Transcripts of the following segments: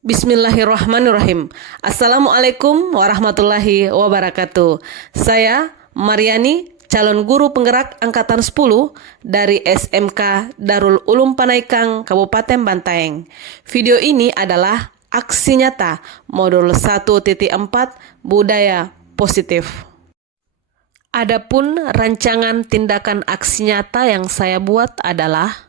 Bismillahirrahmanirrahim. Assalamualaikum warahmatullahi wabarakatuh. Saya Mariani, calon guru penggerak Angkatan 10 dari SMK Darul Ulum Panaikang, Kabupaten Bantaeng. Video ini adalah aksi nyata modul 1.4 Budaya Positif. Adapun rancangan tindakan aksi nyata yang saya buat adalah: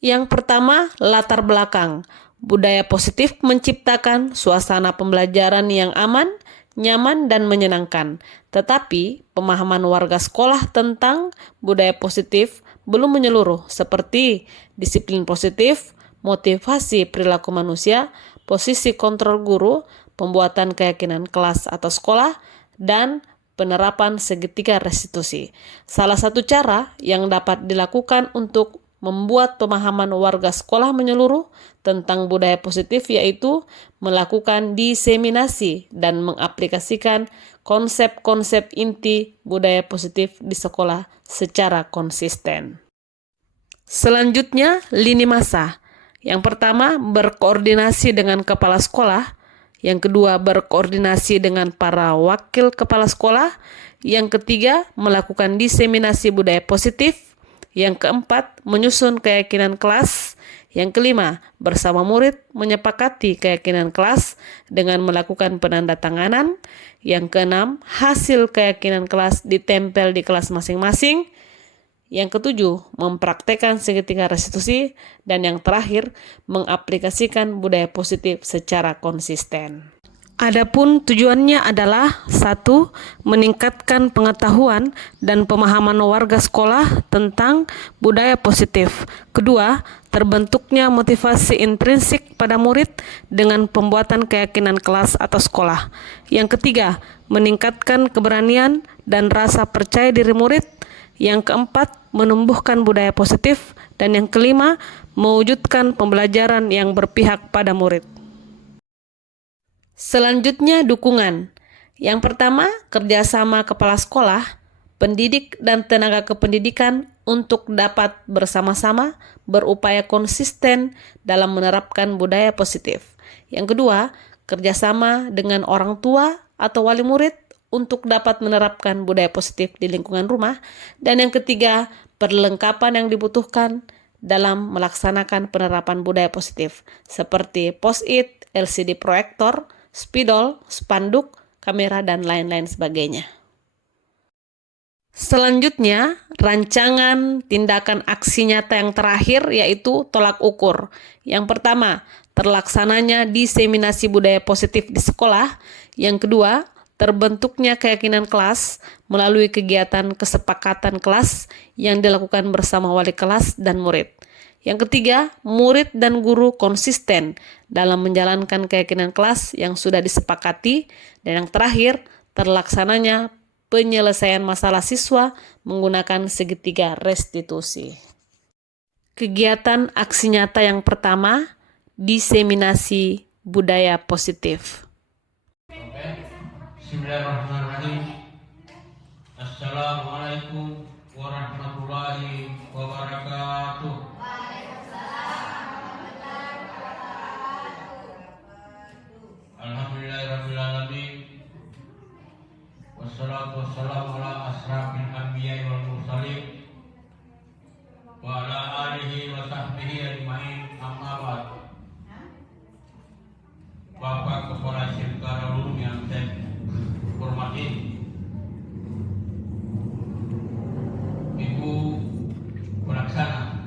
yang pertama, latar belakang. Budaya positif menciptakan suasana pembelajaran yang aman, nyaman, dan menyenangkan. Tetapi, pemahaman warga sekolah tentang budaya positif belum menyeluruh, seperti disiplin positif, motivasi perilaku manusia, posisi kontrol guru, pembuatan keyakinan kelas atau sekolah, dan penerapan segitiga restitusi. Salah satu cara yang dapat dilakukan untuk membuat pemahaman warga sekolah menyeluruh tentang budaya positif yaitu melakukan diseminasi dan mengaplikasikan konsep-konsep inti budaya positif di sekolah secara konsisten. Selanjutnya, lini masa. Yang pertama, berkoordinasi dengan kepala sekolah. Yang kedua, berkoordinasi dengan para wakil kepala sekolah. Yang ketiga, melakukan diseminasi budaya positif. Yang keempat, menyusun keyakinan kelas. Yang kelima, bersama murid menyepakati keyakinan kelas dengan melakukan penandatanganan. Yang keenam, hasil keyakinan kelas ditempel di kelas masing-masing. Yang ketujuh, mempraktekkan segitiga restitusi. Dan yang terakhir, mengaplikasikan budaya positif secara konsisten. Adapun tujuannya adalah: 1. Meningkatkan pengetahuan dan pemahaman warga sekolah tentang budaya positif. Kedua, terbentuknya motivasi intrinsik pada murid dengan pembuatan keyakinan kelas atau sekolah. Yang ketiga, meningkatkan keberanian dan rasa percaya diri murid. Yang keempat, menumbuhkan budaya positif. Dan yang kelima, mewujudkan pembelajaran yang berpihak pada murid. Selanjutnya, dukungan. Yang pertama, kerjasama kepala sekolah, pendidik, dan tenaga kependidikan untuk dapat bersama-sama berupaya konsisten dalam menerapkan budaya positif. Yang kedua, kerjasama dengan orang tua atau wali murid untuk dapat menerapkan budaya positif di lingkungan rumah. Dan yang ketiga, perlengkapan yang dibutuhkan dalam melaksanakan penerapan budaya positif, seperti post-it, LCD proyektor, spidol, spanduk, kamera, dan lain-lain sebagainya. Selanjutnya, rancangan tindakan aksi nyata yang terakhir yaitu tolak ukur. Yang pertama, terlaksananya diseminasi budaya positif di sekolah. Yang kedua, terbentuknya keyakinan kelas melalui kegiatan kesepakatan kelas yang dilakukan bersama wali kelas dan murid. Yang ketiga, murid dan guru konsisten dalam menjalankan keyakinan kelas yang sudah disepakati. Dan yang terakhir, terlaksananya penyelesaian masalah siswa menggunakan segitiga restitusi. Kegiatan aksi nyata yang pertama, diseminasi budaya positif. Bismillahirrahmanirrahim. Assalamualaikum warahmatullahi wabarakatuh. Alhamdulillahirrahmanirrahim. Wassalatu wassalamu ala asrafil anbiya'i wal mursalin wa ala alihi wa sahbihi ajma'in, amma ba'd. Bapak Kepala Sirkar Ulum yang saya hormati, Ibu pelaksana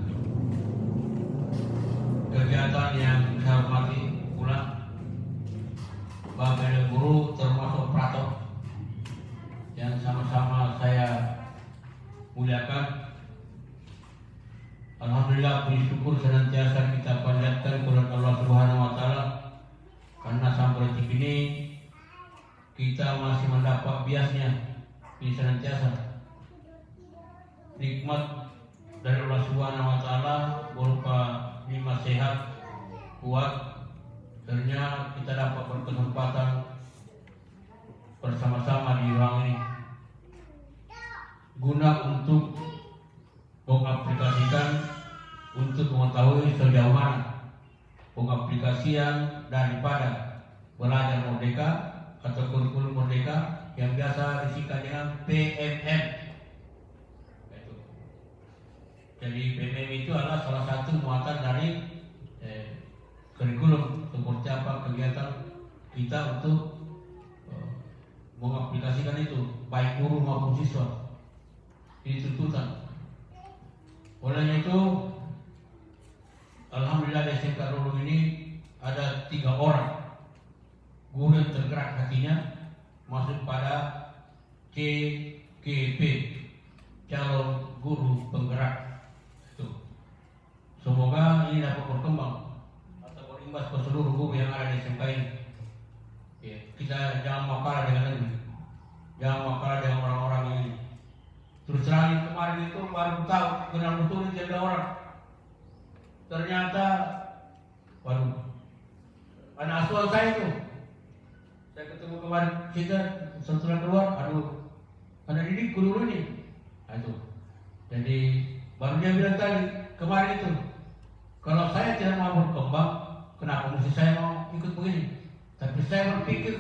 kegiatan yang saya hormati pula Bapak Guru termasuk Prato yang sama-sama saya muliakan. Alhamdulillah, puji syukur senantiasa kita panjatkan kepada Allah Subhanahu wa taala karena sampai detik ini kita masih mendapat biasnya ini senantiasa nikmat dari Allah Subhanahu wa taala berupa nikmat sehat, kuat. Ternyata kita dapat berkesempatan bersama-sama di ruang ini guna untuk mengaplikasikan, untuk mengetahui sejauh mana pengaplikasian daripada belajar merdeka atau kurikulum merdeka yang biasa disingkat dengan PMM. Itu. Jadi PMM itu adalah salah satu muatan dari kurikulum seperti apa kegiatan kita untuk mengaplikasikan itu baik guru maupun siswa. Ini tuntutan. Oleh itu, alhamdulillah di SMK Rulung ini ada 3 orang guru yang tergerak hatinya masuk pada CGP, calon guru penggerak. Itu. Semoga ini dapat berkembang atau berimbas ke seluruh guru yang ada di SMK ini. Ya, kita jangan mau kalah dengan ini, jangan mau kalah dengan orang-orang ini. Terus terang kemarin itu baru tahu kenal betul ini ada orang. Ternyata, waduh, anak asuhan saya itu. Saya ketemu kemarin kita setelah keluar, aduh, anak didik guru ini. Aduh, jadi baru dia bilang tadi kemarin itu, kalau saya tidak mau berkembang, kenapa mesti saya mau ikut begini? Tapi saya berpikir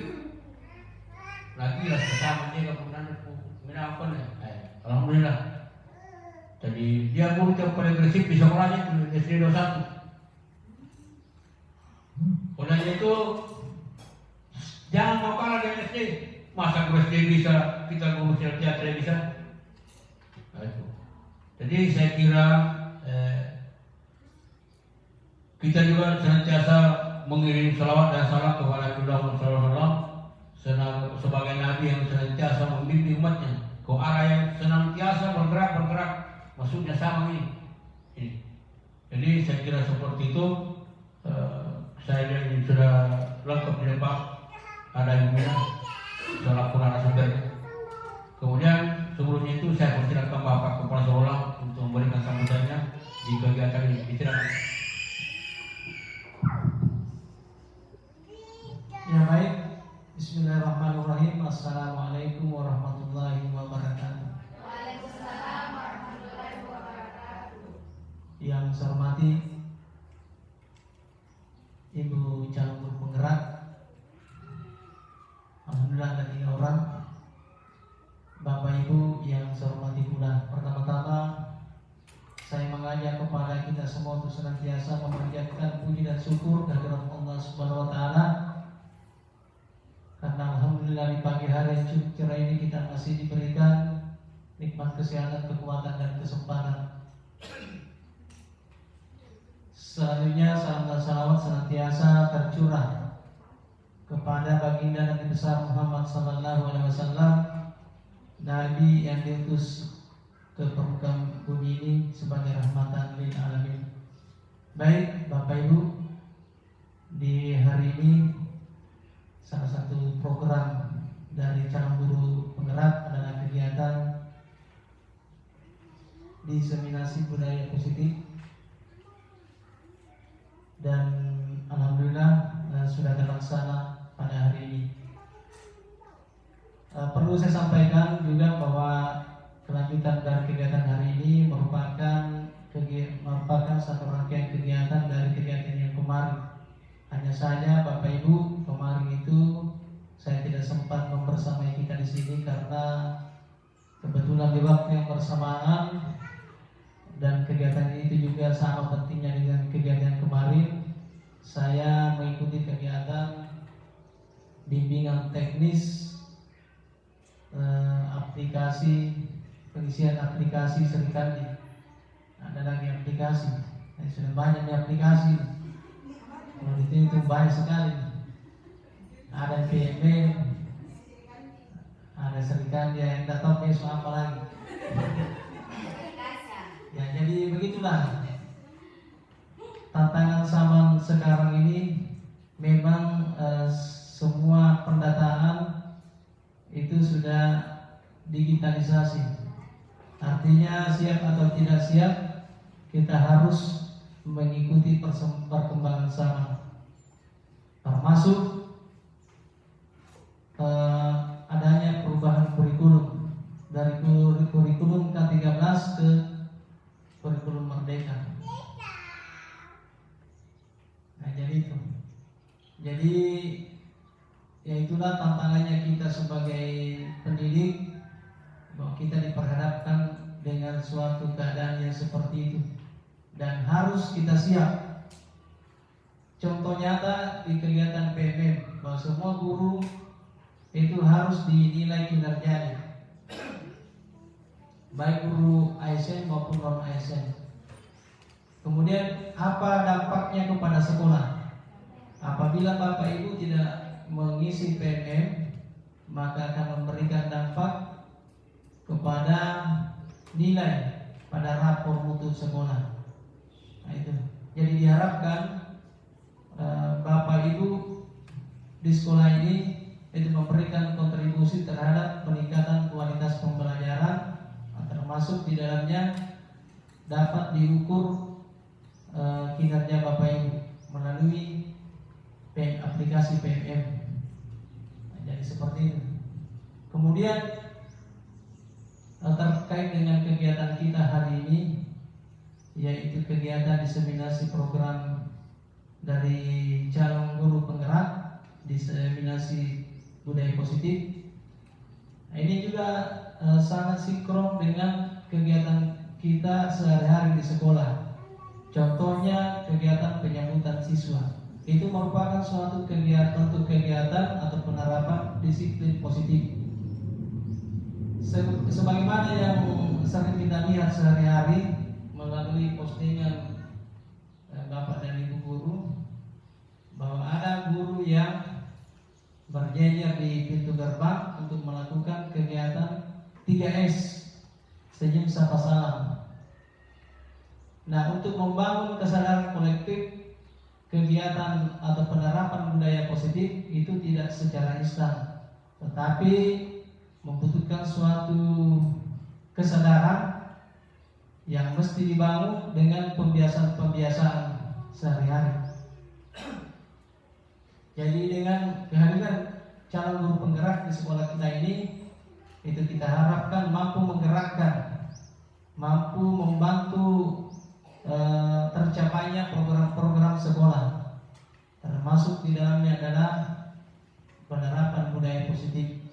lagi lah bersama dia kenapa nih? Alhamdulillah. Jadi dia guru yang paling agresif di sekolahnya itu SD 21. Oleh itu jangan mau kalah dengan SD. Masa guru SD bisa, kita guru teater bisa? Jadi saya kira kita juga senantiasa mengirim salawat dan salam kepada Rasulullah SAW sebagai Nabi yang senantiasa membimbing umatnya ke arah yang senantiasa bergerak, maksudnya sama ini. Jadi saya kira seperti itu. Saya lihat sudah lengkap di depan, ada ilmunya selaku narasumber. Kemudian sebelumnya itu saya persilakan Bapak Kepala Sekolah untuk memberikan sambutannya di kegiatan ini. Silakan. Ya baik, Bismillahirrahmanirrahim. Assalamualaikum warahmatullahi wabarakatuh. Waalaikumsalam warahmatullahi wabarakatuh. Yang saya hormati Ibu calon guru penggerak, alhamdulillah ada 3 orang. Bapak Ibu yang saya hormati pula, pertama-tama saya mengajak kepada kita semua untuk senantiasa memanjatkan puji dan syukur kehadirat Allah Subhanahu wa taala. Karena alhamdulillah di pagi hari yang cukup cerah ini kita masih diberikan nikmat kesehatan, kekuatan dan kesempatan. Selanjutnya salam dan salawat senantiasa tercurah kepada baginda Nabi besar Muhammad SAW, Nabi yang diutus ke permukaan bumi ini sebagai rahmatan lil alamin. Baik Bapak Ibu, di hari ini salah satu program dari calon guru penggerak adalah kegiatan diseminasi budaya positif, dan alhamdulillah sudah terlaksana pada hari ini. Perlu saya sampaikan juga bahwa kelanjutan dari kegiatan hari ini merupakan satu rangkaian kegiatan dari kegiatan yang kemarin. Hanya saja Bapak Ibu, kemarin itu saya tidak sempat membersamai kita di sini karena kebetulan di waktu yang bersamaan dan kegiatan itu juga sama pentingnya dengan kegiatan kemarin. Saya mengikuti kegiatan bimbingan teknis aplikasi, pengisian aplikasi Serikandi. Ada lagi aplikasi, sudah banyak nih aplikasi. Kalau itu banyak sekali. Ada PMB, ada Serikandi, yang tidak tahu besok apa lagi. Ya, jadi begitulah tantangan zaman sekarang ini. Memang semua pendataan itu sudah digitalisasi. Artinya siap atau tidak siap, kita harus mengikuti perkembangan zaman, termasuk adanya perubahan kurikulum dari kurikulum K13 ke kurikulum Merdeka. Nah, jadi Jadi ya itulah tantangannya kita sebagai pendidik, bahwa kita diperhadapkan dengan suatu keadaan yang seperti itu dan harus kita siap. Contoh nyata di kegiatan PMM, bahwa semua guru itu harus dinilai kinerjanya, baik guru ASN maupun non ASN. Kemudian apa dampaknya kepada sekolah? Apabila Bapak Ibu tidak mengisi PMM, maka akan memberikan dampak kepada nilai pada rapor mutu sekolah. Nah, itu. Jadi diharapkan Bapak Ibu di sekolah ini itu memberikan kontribusi terhadap peningkatan kualitas pembelajaran, termasuk di dalamnya dapat diukur kinerja Bapak Ibu melalui aplikasi PMM. Nah, jadi seperti itu. Kemudian terkait dengan kegiatan kita hari ini, yaitu kegiatan diseminasi program dari calon guru penggerak, diseminasi budaya positif. Nah, ini juga sangat sinkron dengan kegiatan kita sehari-hari di sekolah. Contohnya kegiatan penyambutan siswa. Itu merupakan suatu kegiatan atau penerapan disiplin positif. Sebagaimana yang sering kita lihat sehari-hari melalui postingan Bapak dan Ibu guru, bahwa ada guru yang berjejer di pintu gerbang untuk melakukan kegiatan 3S, senyum sapa salam. Nah, untuk membangun kesadaran kolektif, kegiatan atau penerapan budaya positif itu tidak secara instan, tetapi membutuhkan suatu kesadaran yang mesti dibangun dengan pembiasaan-pembiasaan sehari-hari. Jadi dengan kehadiran calon guru penggerak di sekolah kita ini, itu kita harapkan mampu menggerakkan, mampu membantu tercapainya program-program sekolah, termasuk di dalamnya adalah penerapan budaya positif.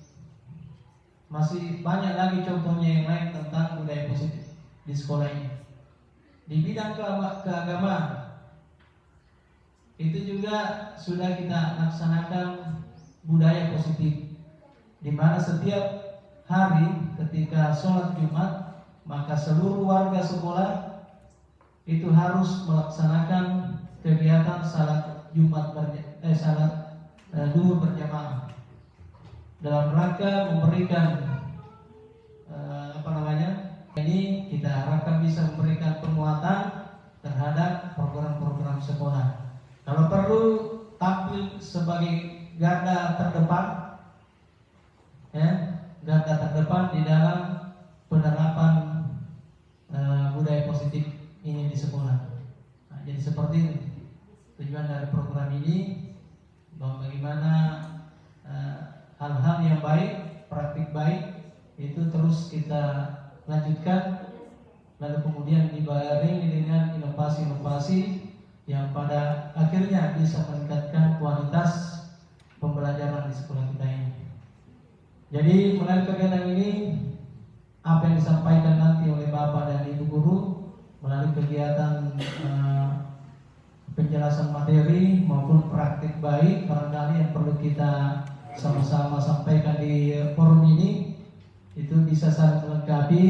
Masih banyak lagi contohnya yang lain tentang budaya positif di sekolah ini. Di bidang keagamaan itu juga sudah kita laksanakan budaya positif, di mana setiap hari ketika sholat Jumat, maka seluruh warga sekolah itu harus melaksanakan kegiatan salat Jumat salat duhur berjamaah, dalam rangka memberikan ini kita harapkan bisa memberikan penguatan terhadap program-program sekolah. Kalau perlu tampil sebagai garda terdepan, garda terdepan di dalam penerapan budaya positif ini di sekolah. Nah, jadi seperti itu tujuan dari program ini, bahwa bagaimana hal-hal yang baik, praktik baik itu terus kita lanjutkan, lalu kemudian dibarengi dengan inovasi-inovasi yang pada akhirnya bisa meningkatkan kualitas pembelajaran di sekolah kita ini. Jadi melalui kegiatan ini, apa yang disampaikan nanti oleh Bapak dan Ibu guru melalui kegiatan penjelasan materi maupun praktik baik, barangkali yang perlu kita sama-sama sampaikan di forum ini, itu bisa saling melengkapi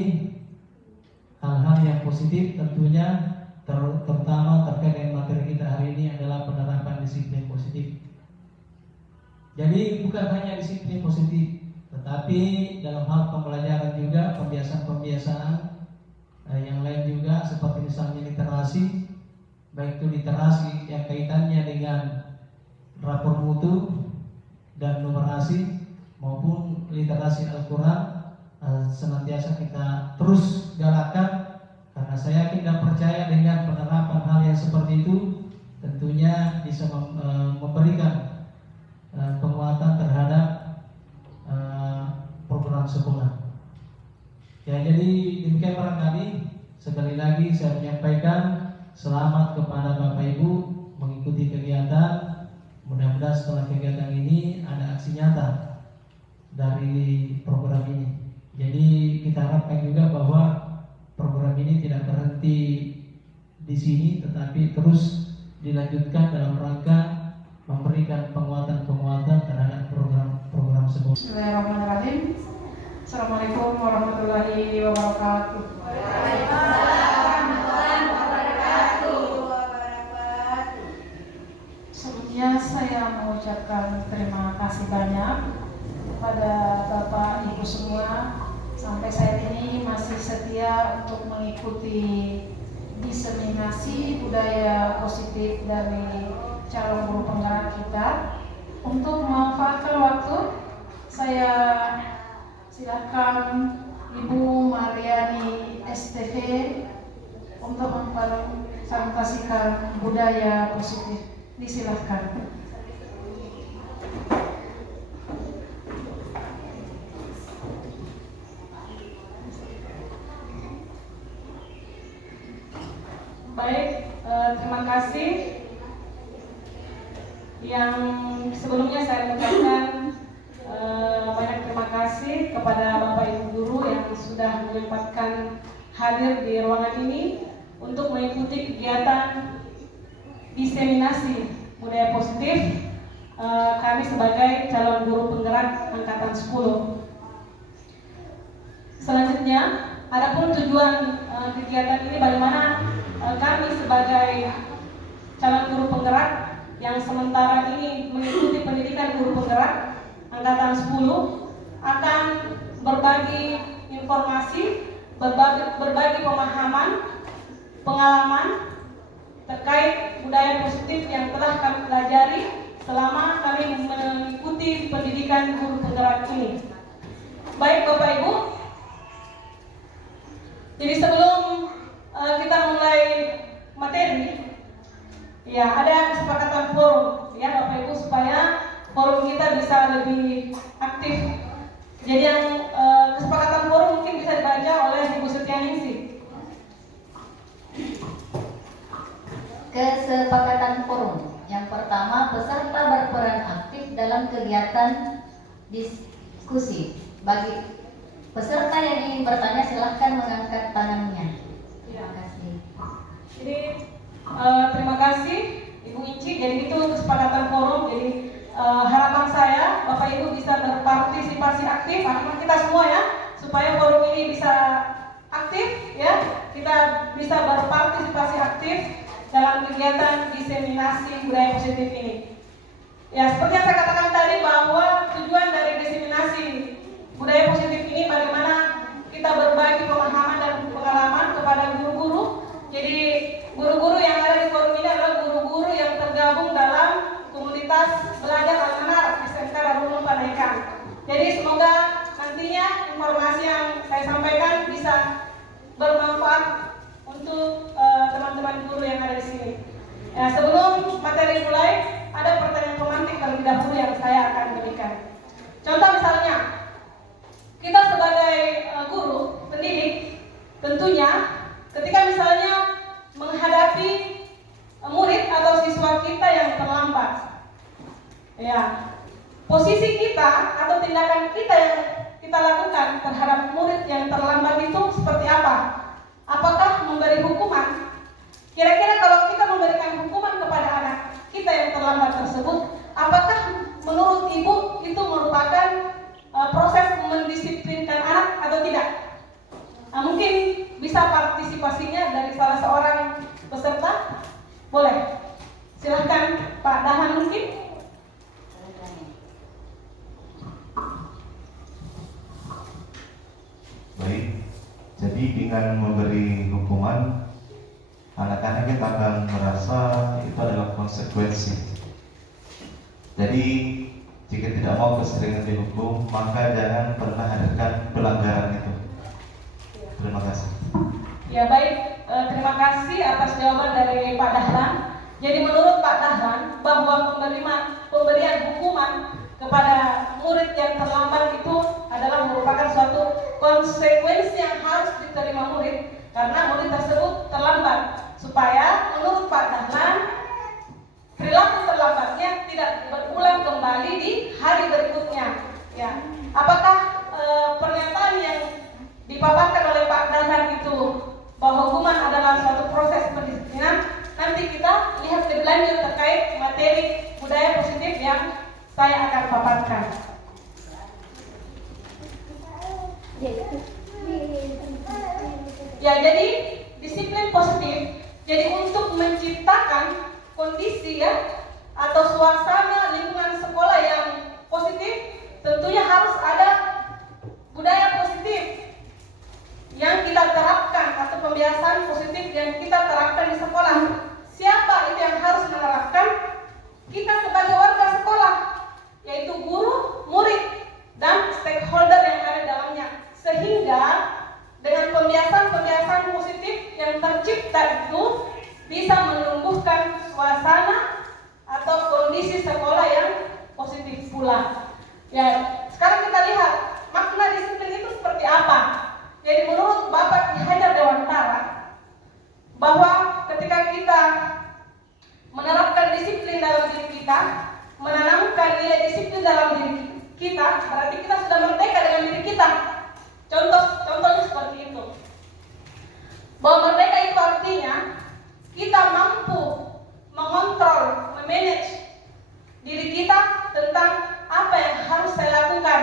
hal-hal yang positif tentunya, terutama terkait dengan materi kita hari ini adalah penerapan disiplin positif. Jadi bukan hanya disiplin positif, tetapi dalam hal pembelajaran juga pembiasaan-pembiasaan yang lain juga, seperti misalnya literasi, baik itu literasi yang kaitannya dengan rapor mutu dan numerasi, maupun literasi Al-Quran, senantiasa kita terus galakkan, karena saya yakin dan percaya dengan penerapan hal yang seperti itu tentunya bisa memberikan penguatan terhadap program sekolah. Ya, jadi demikian barangkali. Sekali lagi saya menyampaikan selamat kepada Bapak Ibu mengikuti kegiatan. Mudah-mudahan Semoga setelah kegiatan ini ada aksi nyata dari program ini. Jadi kita harapkan juga bahwa program ini tidak berhenti di sini, tetapi terus dilanjutkan dalam rangka memberikan penguatan-penguatan terhadap program-program tersebut. Bismillahirrahmanirrahim. Assalamualaikum warahmatullahi wabarakatuh. Sebelumnya saya mengucapkan terima kasih banyak kepada Bapak Ibu semua sampai saat ini masih setia untuk mengikuti diseminasi budaya positif dari calon guru penggerak kita. Untuk memanfaatkan waktu, saya silakan Ibu Mariani STV untuk mempresentasikan budaya positif. Disilahkan. Baik, terima kasih. Yang sebelumnya saya mengucapkan banyak terima kasih kepada Bapak Ibu guru yang sudah menyempatkan hadir di ruangan ini untuk mengikuti kegiatan diseminasi budaya positif kami sebagai calon guru penggerak angkatan 10. Selanjutnya, adapun tujuan kegiatan ini bagaimana kami sebagai calon guru penggerak yang sementara ini mengikuti pendidikan guru penggerak angkatan 10 akan berbagi informasi, berbagi pemahaman, pengalaman terkait budaya positif yang telah kami pelajari selama kami mengikuti pendidikan guru penggerak ini. Baik Bapak Ibu, jadi sebelum kita mulai materi, ya ada kesepakatan forum ya Bapak Ibu supaya forum kita bisa lebih aktif. Jadi yang kesepakatan forum mungkin bisa dibaca oleh Ibu Setianingsih. Kesepakatan forum. Yang pertama, peserta berperan aktif dalam kegiatan diskusi. Bagi peserta yang ingin bertanya, silahkan mengangkat tangannya. Terima kasih. Jadi terima kasih Ibu Inci. Jadi itu kesepakatan forum. Jadi harapan saya Bapak Ibu bisa berpartisipasi aktif, anak kita semua ya, supaya forum ini bisa aktif ya. Kita bisa berpartisipasi aktif dalam kegiatan diseminasi budaya positif ini. Ya, seperti yang saya katakan tadi bahwa tujuan dari diseminasi budaya positif ini bagaimana kita berbagi pemahaman dan pengalaman kepada guru-guru. Jadi guru-guru yang ada di forum ini adalah guru-guru yang tergabung dalam komunitas belajar Al-Manar SMK Darul Ulum Panaikan. Jadi semoga nantinya informasi yang saya sampaikan bisa bermanfaat untuk teman-teman guru yang ada di sini. Ya, sebelum materi mulai, ada pertanyaan pemantik terlebih dahulu yang saya akan berikan. Contoh misalnya, kita sebagai guru pendidik, tentunya ketika misalnya menghadapi murid atau siswa kita yang terlambat, ya, posisi kita atau tindakan kita yang kita lakukan terhadap murid yang terlambat itu seperti apa? Apakah memberi hukuman? Kira-kira kalau kita memberikan hukuman kepada anak kita yang terlambat tersebut, apakah menurut Ibu itu merupakan proses mendisiplinkan anak atau tidak? Nah, mungkin bisa partisipasinya dari salah seorang peserta. Boleh? Silahkan Pak Dahan mungkin. Baik, jadi dengan memberi hukuman, anak-anak kita akan merasa itu adalah konsekuensi. Jadi jika tidak mau keseringan dihukum, maka jangan pernah hadirkan pelanggaran itu. Terima kasih. Ya baik, terima kasih atas jawaban dari Pak Dahlan. Jadi menurut Pak Dahlan bahwa pemberian hukuman kepada murid yang terlambat itu adalah merupakan suatu konsekuensi yang harus diterima murid karena murid tersebut terlambat, supaya menurut Pak Dahlan perilaku terlambatnya tidak berulang kembali di hari berikutnya. Ya, apakah pernyataan yang dipaparkan oleh Pak Dadan itu bahwa hukuman adalah suatu proses pendisiplinan? Nanti kita lihat lebih lanjut terkait materi budaya positif yang saya akan paparkan. Ya, jadi disiplin positif. Jadi untuk menciptakan kondisi ya atau suasana lingkungan sekolah yang positif, tentunya harus ada budaya positif yang kita terapkan atau pembiasaan positif yang kita terapkan di sekolah. Siapa itu yang harus menerapkan? Kita sebagai warga sekolah, yaitu guru, murid, dan stakeholder yang ada di dalamnya. Sehingga dengan pembiasaan-pembiasaan positif yang tercipta itu bisa menumbuhkan suasana atau kondisi sekolah yang positif pula. Ya, sekarang kita lihat makna disiplin itu seperti apa. Jadi menurut Bapak Ki Hajar Dewantara, bahwa ketika kita menerapkan disiplin dalam diri kita, menanamkan nilai disiplin dalam diri kita, berarti kita sudah merdeka dengan diri kita. Contohnya seperti itu. Bahwa merdeka itu artinya kita mampu mengontrol, memanage diri kita tentang apa yang harus saya lakukan.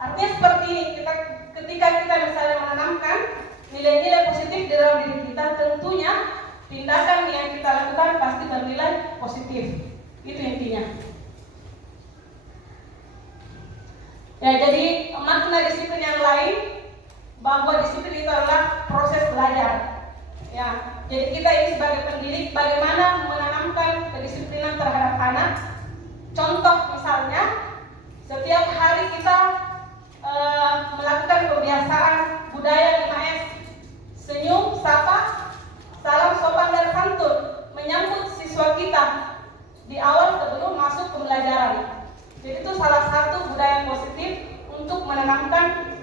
Artinya seperti ini, ketika kita misalnya menanamkan nilai-nilai positif di dalam diri kita, tentunya tindakan yang kita lakukan pasti bernilai positif. Itu intinya. Ya, jadi makna disiplin yang lain, bahwa disiplin itu adalah proses belajar. Ya, jadi kita ini sebagai pendidik bagaimana menanamkan kedisiplinan terhadap anak. Contoh misalnya, setiap hari kita melakukan kebiasaan budaya 5S, senyum, sapa, salam sopan dan santun, menyambut siswa kita di awal sebelum masuk pembelajaran. Jadi itu salah satu budaya positif untuk menanamkan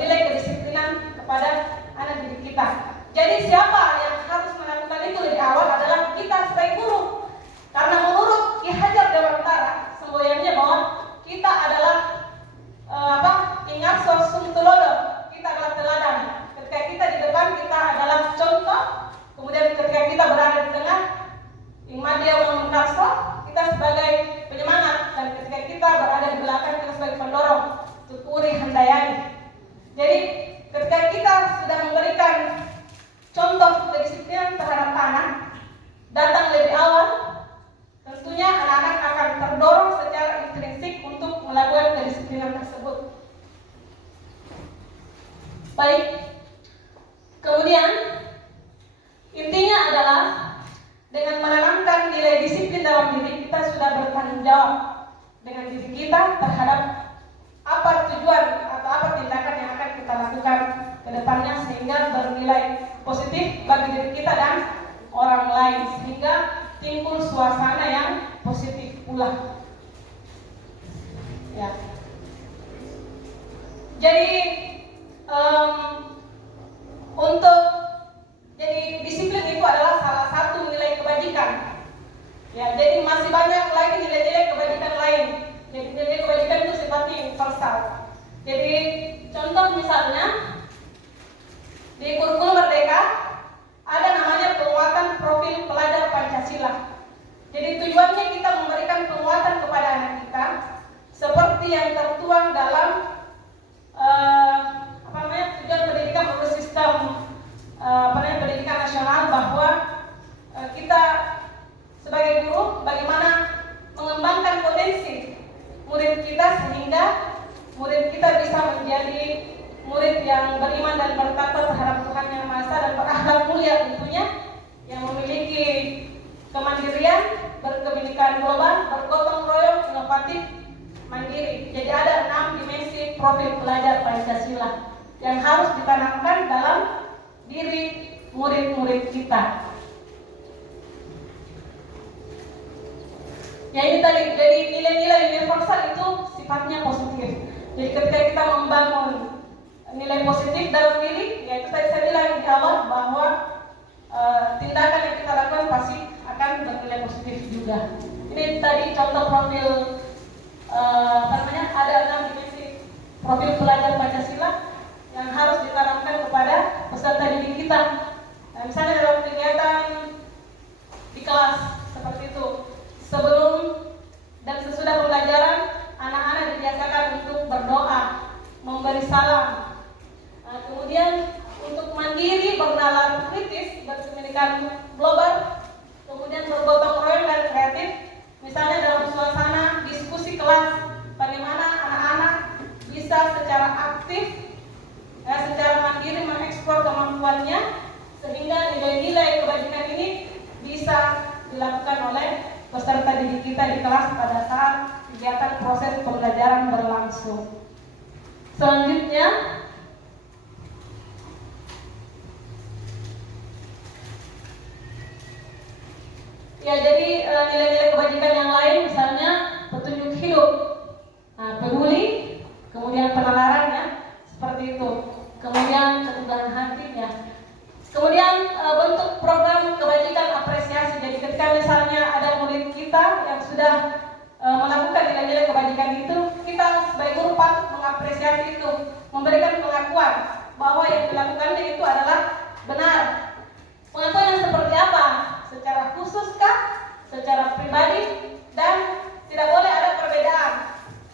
nilai kedisiplinan kepada anak didik kita. Jadi siapa yang harus melakukan itu lebih awal adalah kita sebagai guru. Karena menurut Ki Hajar Dewantara, semboyannya bahwa kita adalah ingat sosumtulodo, kita adalah teladan. Ketika kita di depan, kita adalah contoh. Kemudian ketika kita berada di tengah, Ingmadia Wangkarso, kita sebagai penyemangat. Dan ketika kita berada di belakang, kita sebagai pendorong. Tukuri Handayani. Jadi ketika kita sudah memberikan contoh kedisiplinan terhadap anak, datang lebih awal, tentunya anak-anak akan terdorong secara intrinsik untuk melakukan kedisiplinan tersebut. Baik, kemudian intinya adalah dengan menanamkan nilai disiplin dalam diri, kita sudah bertanggung jawab dengan diri kita terhadap apa tujuan atau apa tindakan yang akan kita lakukan ke depannya sehingga bernilai positif bagi diri kita dan orang lain, sehingga timbul suasana yang positif pula. Ya. Jadi jadi disiplin itu adalah salah satu nilai kebajikan. Ya, jadi masih banyak lagi nilai-nilai kebajikan lain. Jadi nilai kebajikan itu sifatnya universal. Jadi contoh misalnya di kurikulum Merdeka ada namanya penguatan profil pelajar Pancasila. Jadi tujuannya kita memberikan penguatan kepada anak kita seperti yang tertuang dalam tujuan pendidikan menurut sistem pendidikan nasional, bahwa kita sebagai guru bagaimana mengembangkan potensi murid kita sehingga murid kita bisa menjadi murid yang beriman dan bertakwa terhadap Tuhan Yang Maha Esa dan berakhlak mulia tentunya, yang memiliki kemandirian, berkebinekaan global, bergotong royong, inovatif, mandiri. Jadi ada 6 dimensi profil pelajar Pancasila yang harus ditanamkan dalam diri murid-murid kita. Ya, ini tadi, jadi nilai-nilai universal itu sifatnya positif. Jadi ketika kita membangun nilai positif dalam diri, yaitu tadi saya bilang di awal bahwa tindakan yang kita lakukan pasti akan bernilai positif juga. Ini tadi contoh profil ada 6 dimensi profil pelajar Pancasila yang harus ditanamkan kepada peserta didik kita. Nah, misalnya dalam kegiatan di kelas seperti itu, sebelum dan sesudah pembelajaran, anak-anak dibiasakan untuk berdoa, memberi salam. Nah, kemudian untuk mandiri, bernalar kritis, berkomunikasi global, kemudian bergotong royong dan kreatif. Misalnya dalam suasana diskusi kelas, bagaimana anak-anak bisa secara aktif, secara mandiri mengeksplor kemampuannya, sehingga nilai-nilai kebajikan ini bisa dilakukan oleh peserta didik kita di kelas pada saat kegiatan proses pembelajaran berlangsung. Selanjutnya, ya jadi nilai-nilai kebajikan yang lain misalnya petunjuk hidup, peduli, kemudian penalaran ya, seperti itu. Kemudian keteguhan hatinya. Kemudian bentuk program kebajikan apresiasi. Jadi ketika misalnya ada murid kita yang sudah melakukan nilai-nilai kebajikan itu, kita sebagai guru patut mengapresiasi itu, memberikan pengakuan bahwa yang dilakukannya itu adalah benar. Pengakuan yang seperti apa? Secara khusus kah? Secara pribadi? Dan tidak boleh ada perbedaan.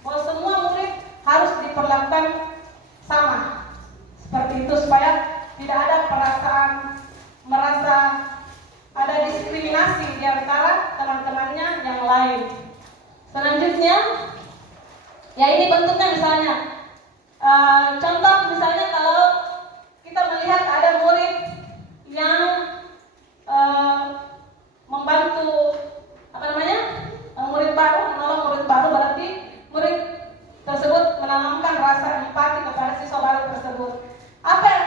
Bahwa semua murid harus diperlakukan sama. Seperti itu supaya tidak ada perasaan merasa ada diskriminasi di antara teman-temannya yang lain. Selanjutnya, ya ini bentuknya misalnya, contoh misalnya kalau kita melihat ada murid yang membantu murid baru, menolong murid baru, berarti murid tersebut menanamkan rasa empati kepada siswa baru tersebut. Apa yang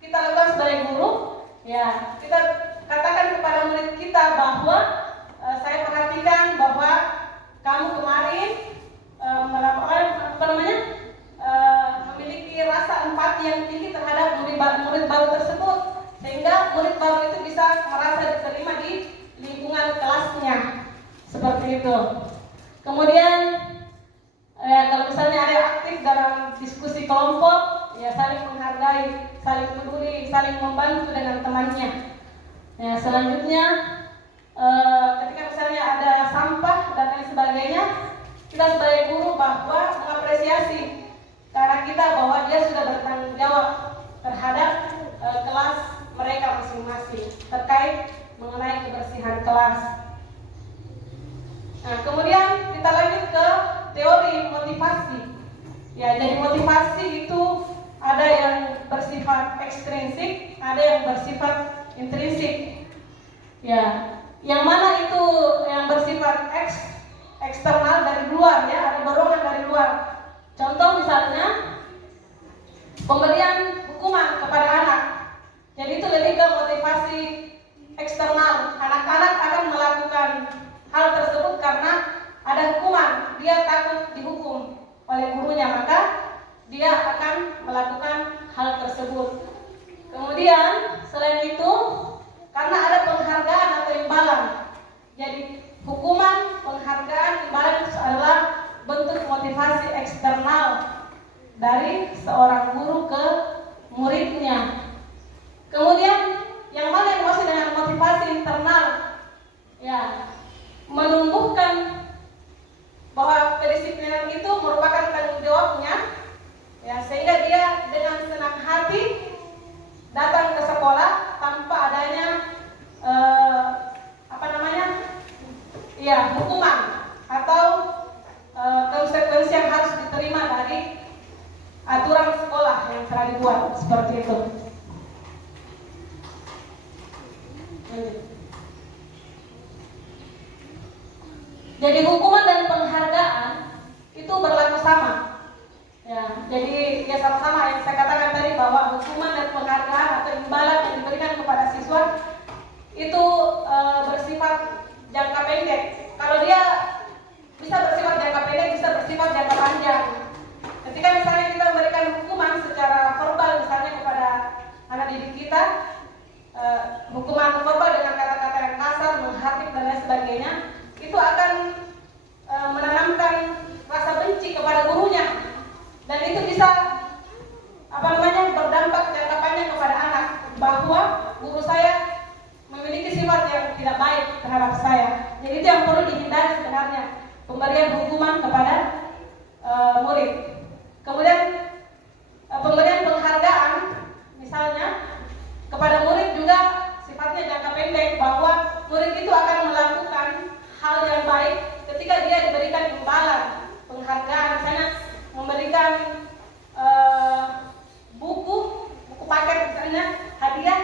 kita lakukan sebagai guru? Ya, kita katakan kepada murid kita bahwa saya perhatikan bahwa kamu kemarin memiliki rasa empati yang tinggi terhadap murid baru tersebut, sehingga murid baru itu bisa merasa diterima di lingkungan kelasnya, seperti itu. Kemudian kalau misalnya ada aktif dalam diskusi kelompok, ya saling menghargai, saling peduli, saling membantu dengan temannya. Ya, selanjutnya ketika misalnya ada sampah dan lain sebagainya, kita sebagai guru bahwa mengapresiasi karena kita bahwa dia sudah bertanggung jawab terhadap kelas mereka masing-masing terkait mengenai kebersihan kelas. Nah, kemudian kita lanjut ke teori motivasi. Ya, jadi motivasi itu ada yang bersifat ekstrinsik, ada yang bersifat intrinsik. Ya, yang mana itu yang bersifat eksternal dari luar ya, ada dorongan dari luar. Contoh misalnya pemberian hukuman kepada anak. Jadi itu lebih ke motivasi eksternal. Anak-anak akan melakukan hal tersebut karena ada hukuman, dia takut dihukum oleh gurunya, maka dia akan melakukan hal tersebut. Kemudian selain itu, karena ada penghargaan atau imbalan. Jadi hukuman, penghargaan, imbalan itu adalah bentuk motivasi eksternal dari seorang guru ke muridnya. Kemudian yang mana yang dimaksud dengan motivasi internal? Ya, menumbuhkan bahwa kedisiplinan itu merupakan tanggung jawabnya, ya, sehingga dia dengan senang hati datang ke sekolah tanpa adanya hukuman atau konsekuensi yang harus diterima dari aturan sekolah yang telah dibuat, seperti itu. Jadi hukuman dan penghargaan itu berlaku sama. Ya, jadi ya sama-sama yang saya katakan tadi bahwa hukuman dan penghargaan atau imbalan yang diberikan kepada siswa itu bersifat jangka pendek. Kalau dia bisa bersifat jangka pendek, bisa bersifat jangka panjang. Ketika misalnya kita memberikan hukuman secara verbal misalnya kepada anak didik kita, hukuman verbal dengan kata-kata yang kasar, menghakimi dan lain sebagainya, itu akan menanamkan pemberian hukuman kepada murid. Kemudian pemberian penghargaan misalnya kepada murid juga sifatnya jangka pendek, bahwa murid itu akan melakukan hal yang baik ketika dia diberikan imbalan, penghargaan, misalnya memberikan buku paket misalnya hadiah.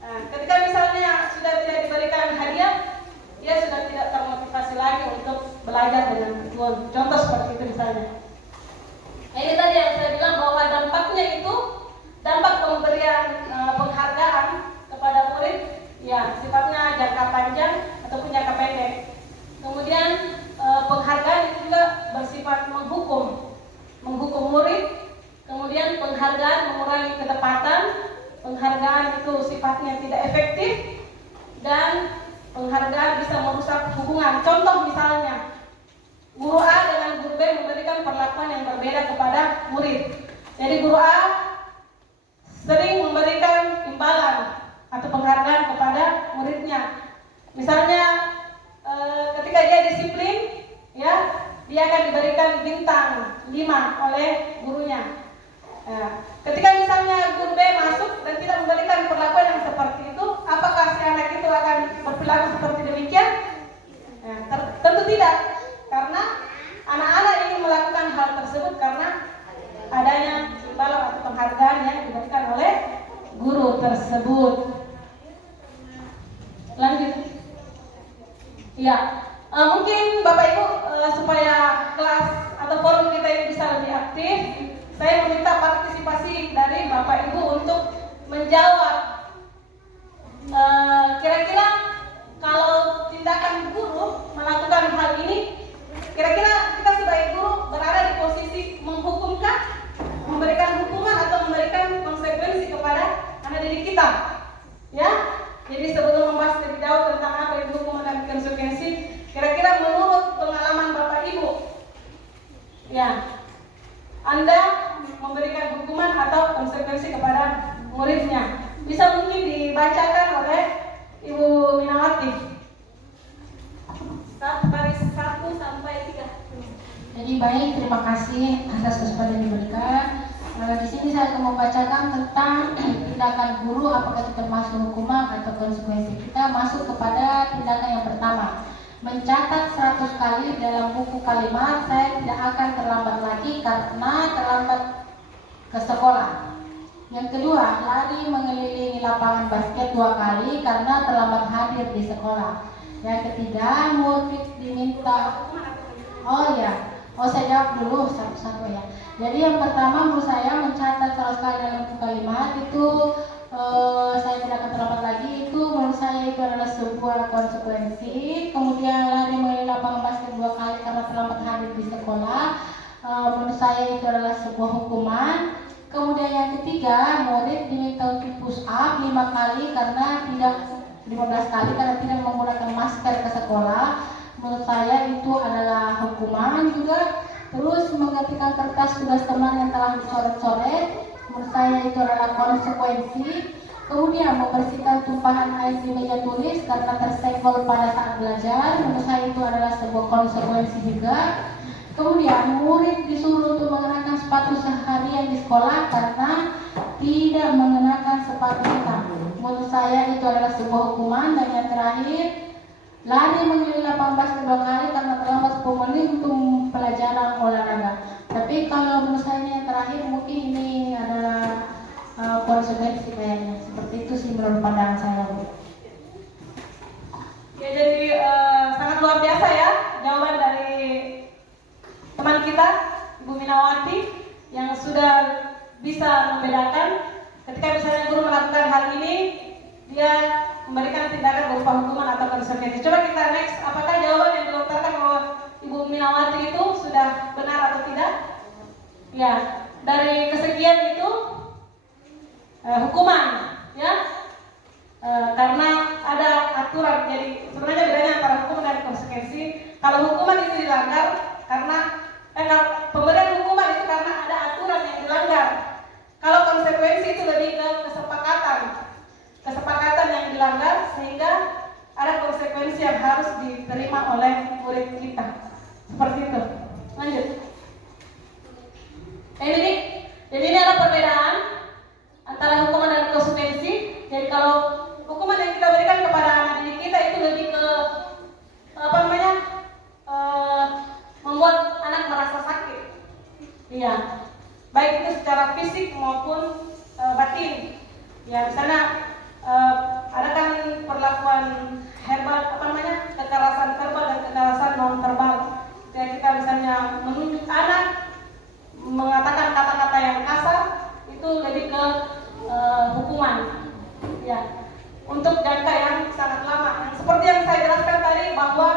Nah, ketika misalnya sudah tidak diberikan hadiah, dia sudah tidak termotivasi lagi untuk belajar dengan tekun. Contoh seperti itu misalnya. Nah, ini tadi yang saya bilang bahwa dampaknya itu, dampak pemberian penghargaan kepada murid ya sifatnya jangka panjang ataupun jangka pendek. Kemudian penghargaan itu juga bersifat menghukum murid. Kemudian penghargaan mengurangi ketepatan, penghargaan itu sifatnya tidak efektif, dan penghargaan bisa merusak hubungan. Contoh misalnya, guru A dengan guru B memberikan perlakuan yang berbeda kepada murid. Jadi guru A sering memberikan imbalan atau penghargaan kepada muridnya. Misalnya ketika dia disiplin, ya dia akan diberikan bintang 5 oleh gurunya. Nah, ketika misalnya guru B masuk dan tidak memberikan perlakuan yang seperti itu, apakah si anak itu akan berperilaku seperti demikian? Nah, tentu tidak, karena anak-anak ingin melakukan hal tersebut karena adanya imbalan atau penghargaan yang diberikan oleh guru tersebut. Lanjut. Ya, mungkin Bapak Ibu supaya kelas atau forum kita ini bisa lebih aktif, saya meminta partisipasi dari Bapak Ibu untuk menjawab kira-kira kalau tindakan guru melakukan hal ini, kira-kira kita sebagai guru berada di posisi menghukumkah, memberikan hukuman atau memberikan konsekuensi kepada anak didik kita, ya. Jadi sebelum membahas lebih jauh tentang apa itu hukuman dan konsekuensi, kira-kira menurut pengalaman Bapak Ibu, ya, Anda memberikan hukuman atau konsekuensi kepada muridnya. Bisa mungkin dibacakan oleh Ibu Minawati. Baris 1 sampai 3. Jadi baik, terima kasih atas kesempatan yang diberikan. Di sini saya akan membacakan tentang tindakan guru, apakah itu termasuk hukuman atau konsekuensi. Kita masuk kepada tindakan yang pertama, mencatat 100 kali dalam buku kalimat. Saya tidak akan terlambat lagi karena terlambat ke sekolah. Yang kedua, lari mengelilingi lapangan basket 2 kali karena terlambat hadir di sekolah. Yang ketiga, murid diminta. Saya jawab dulu satu-satu ya. Jadi yang pertama, menurut saya mencatat 100 kali dalam buku kalimat itu saya tidak akan terlambat lagi, itu menurut saya itu adalah sebuah konsekuensi. Kemudian lari mengelilingi lapangan basket 2 kali karena terlambat hadir di sekolah, menurut saya itu adalah sebuah hukuman. Kemudian yang ketiga, murid diminta untuk push up 15 kali karena tidak 15 kali karena tidak menggunakan masker ke sekolah, menurut saya itu adalah hukuman juga. Terus menggantikan kertas tugas teman yang telah dicoret-coret, menurut saya itu adalah konsekuensi. Kemudian membersihkan tumpahan air di meja tulis karena tersenggol pada saat belajar, menurut saya itu adalah sebuah konsekuensi juga. Kemudian murid disuruh untuk mengenakan sepatu seharian di sekolah karena tidak mengenakan sepatu hitam, menurut saya itu adalah sebuah hukuman. Dan yang terakhir, lari mengelilingi lapangan basket 2 kali karena terlambat 10 menit untuk pelajaran olahraga. Tapi kalau menurut saya yang terakhir mungkin ini adalah konsekuensi kayaknya. Seperti itu sih menurut pandangan saya, Bu. Ya, jadi sangat luar biasa ya jawaban dari teman kita Ibu Minawati yang sudah bisa membedakan ketika misalnya guru melakukan hal ini, dia memberikan tindakan berupa hukuman atau konsekuensi. Coba kita next, apakah jawaban yang dilontarkan oleh Ibu Minawati itu sudah benar atau tidak? Ya, dari kesekian itu hukuman, ya, karena ada aturan. Jadi sebenarnya bedanya antara hukuman dan konsekuensi. Kalau hukuman itu dilanggar karena pemberian hukuman itu karena ada aturan yang dilanggar. Kalau konsekuensi itu lebih ke kesepakatan yang dilanggar sehingga ada konsekuensi yang harus diterima oleh murid kita. Seperti itu. Lanjut. Ini nih, jadi ini ada perbedaan antara hukuman dan konsekuensi. Jadi kalau hukuman yang kita berikan kepada anak didik kita itu lebih ke membuat anak merasa sakit. Iya, baik itu secara fisik maupun batin. Ya, di sana ada kan perlakuan herbal, kekerasan verbal dan kekerasan non verbal. Jadi kita misalnya menunjuk anak mengatakan kata-kata yang kasar, itu lebih ke hukuman. Ya, untuk jangka yang sangat lama. Seperti yang saya jelaskan tadi bahwa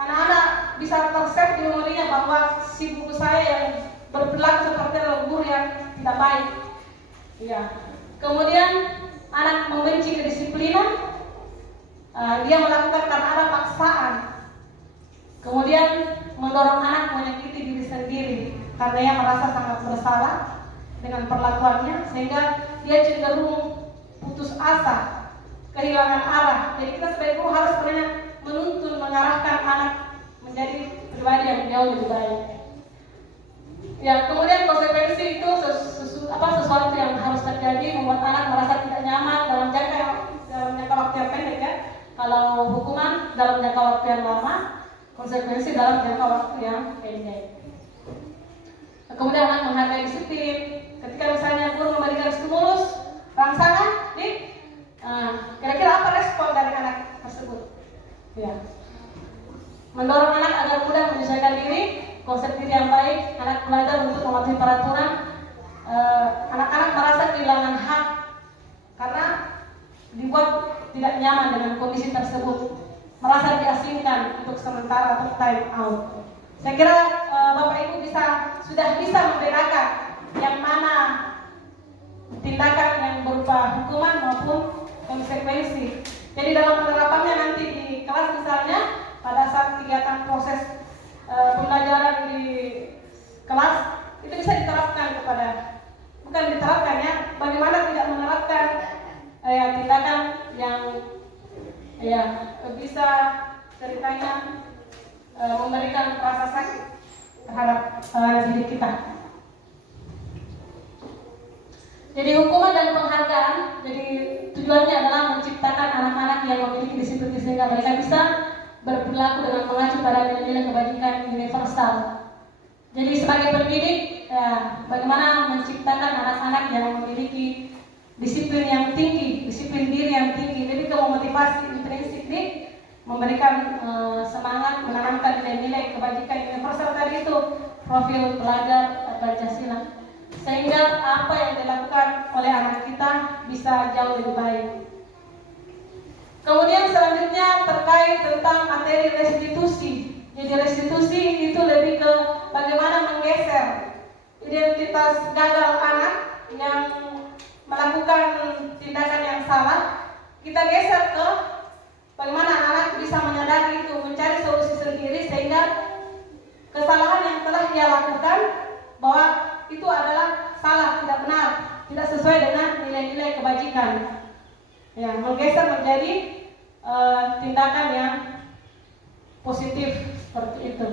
anak-anak bisa tersave di memorinya bahwa si guru saya yang berperilaku seperti guru yang tidak baik. Ya. Kemudian anak membenci kedisiplinan, dia melakukan karena ada paksaan. Kemudian mendorong anak menyakiti diri sendiri karena ia merasa sangat bersalah dengan perlakuannya, sehingga dia cenderung putus asa, kehilangan arah. Jadi kita sebagai guru harus sebenarnya menuntun, mengarahkan anak menjadi pribadi yang jauh lebih baik. Ya, kemudian konsekuensi itu sesuatu yang harus terjadi, membuat anak merasa tidak nyaman dalam jangka waktu yang pendek ya. Kalau hukuman dalam jangka waktu yang lama, konsekuensi dalam jangka waktu yang pendek. Kemudian anak menghargai disiplin. Ketika misalnya guru memberikan stimulus, rangsangan, kira-kira apa respon dari anak tersebut? Ya. Mendorong anak agar mudah menyesuaikan diri, konsep diri yang baik, anak belajar untuk mematuhi peraturan. Anak-anak merasa kehilangan hak karena dibuat tidak nyaman dengan kondisi tersebut, merasa diasingkan untuk sementara atau time out. Saya kira Bapak Ibu sudah bisa membedakan yang mana tindakan yang berupa hukuman maupun konsekuensi. Jadi dalam penerapannya nanti di kelas misalnya pada saat kegiatan proses pembelajaran di kelas itu bisa diterapkan bukan diterapkan ya, bagaimana tidak menerapkan tindakan yang bisa ceritanya memberikan rasa sakit terhadap diri kita. Jadi hukuman dan penghargaan, jadi tujuannya adalah menciptakan anak-anak yang memiliki disiplin sehingga mereka bisa berperilaku dengan mengacu pada nilai-nilai kebajikan universal. Jadi sebagai pendidik, bagaimana menciptakan anak-anak yang memiliki disiplin yang tinggi, disiplin diri yang tinggi, lebih ke memotivasi intrinsik nih, memberikan semangat, menanamkan nilai-nilai kebajikan universal tadi itu, profil pelajar Pancasila, sehingga apa yang dilakukan oleh anak kita bisa jauh lebih baik. Kemudian selanjutnya terkait tentang materi restitusi. Jadi restitusi itu lebih ke bagaimana menggeser identitas gagal anak yang melakukan tindakan yang salah, kita geser ke bagaimana anak bisa menyadari itu, mencari solusi sendiri sehingga kesalahan yang telah dia lakukan bahwa itu adalah salah, tidak benar, tidak sesuai dengan nilai-nilai kebajikan. Ya, menggeser menjadi tindakan yang positif seperti itu.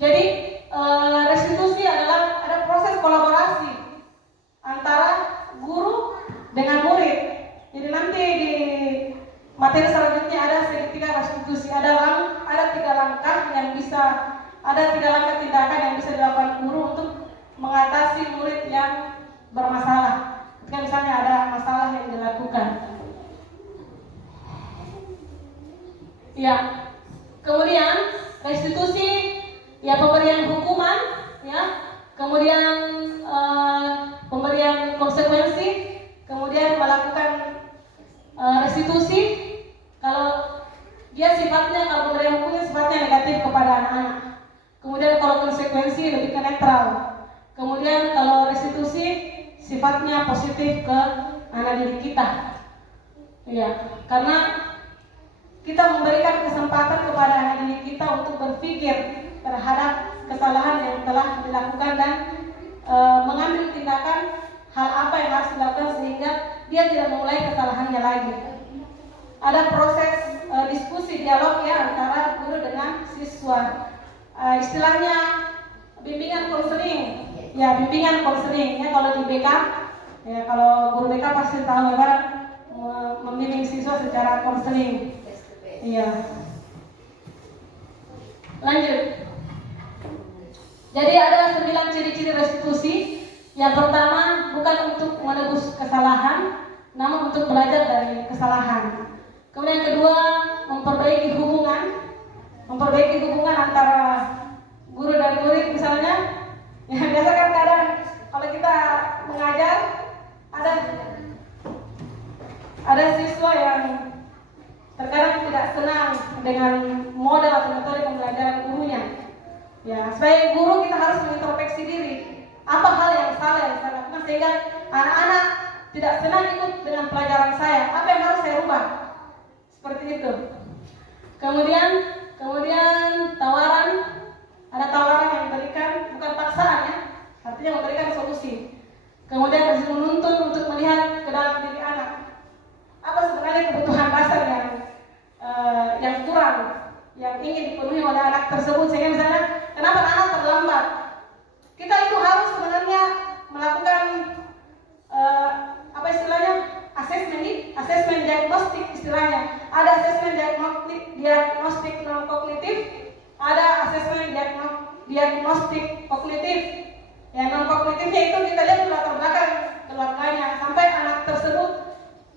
Jadi restitusi adalah ada proses kolaborasi antara guru dengan murid. Jadi nanti di materi selanjutnya ada segitiga restitusi, ada 3 langkah yang bisa, ada 3 langkah tindakan yang bisa dilakukan guru untuk mengatasi murid yang bermasalah. Ketika misalnya ada masalah yang dilakukan. Ya, kemudian restitusi, ya pemberian hukuman, ya, kemudian pemberian konsekuensi, kemudian melakukan restitusi. Kalau dia sifatnya, kalau pemberian hukumnya sifatnya negatif kepada anak-anak. Kemudian kalau konsekuensi lebih ke netral. Kemudian kalau restitusi sifatnya positif ke anak didik kita. Ya, karena kita memberikan kesempatan kepada anak didik kita untuk berpikir terhadap kesalahan yang telah dilakukan dan mengambil tindakan hal apa yang harus dilakukan sehingga dia tidak mengulangi kesalahannya lagi. Ada proses diskusi dialog ya antara guru dengan siswa. siswa. Istilahnya bimbingan konseling. Ya, bimbingan konseling ya kalau di BK. Ya, kalau guru BK pasti tahu ya, membimbing siswa secara konseling. Iya. Lanjut. Jadi ada 9 ciri-ciri restitusi. Yang pertama, bukan untuk menebus kesalahan, namun untuk belajar dari kesalahan. Kemudian yang kedua, memperbaiki hubungan antara guru dan murid misalnya. Ya, biasa kan kadang kalau kita mengajar ada siswa yang terkadang tidak senang dengan model atau metode pembelajaran gurunya. Ya, sebagai guru kita harus mengintrospeksi diri. Apa hal yang salah lakukan sehingga anak-anak tidak senang ikut dengan pelajaran saya? Apa yang harus saya rubah? Seperti itu. Kemudian ada tawaran yang diberikan, bukan paksaan ya, artinya memberikan solusi. Kemudian menuntun untuk melihat ke dalam diri anak. Apa sebenarnya kebutuhan dasar yang kurang, yang ingin dipenuhi oleh anak tersebut, sehingga misalnya kenapa anak terlambat? Kita itu harus sebenarnya melakukan asesmen diagnostik istilahnya. Ada asesmen diagnostik non kognitif, ada asesmen diagnostik kognitif. Yang non kognitifnya itu kita lihat latar belakang keluarganya sampai anak tersebut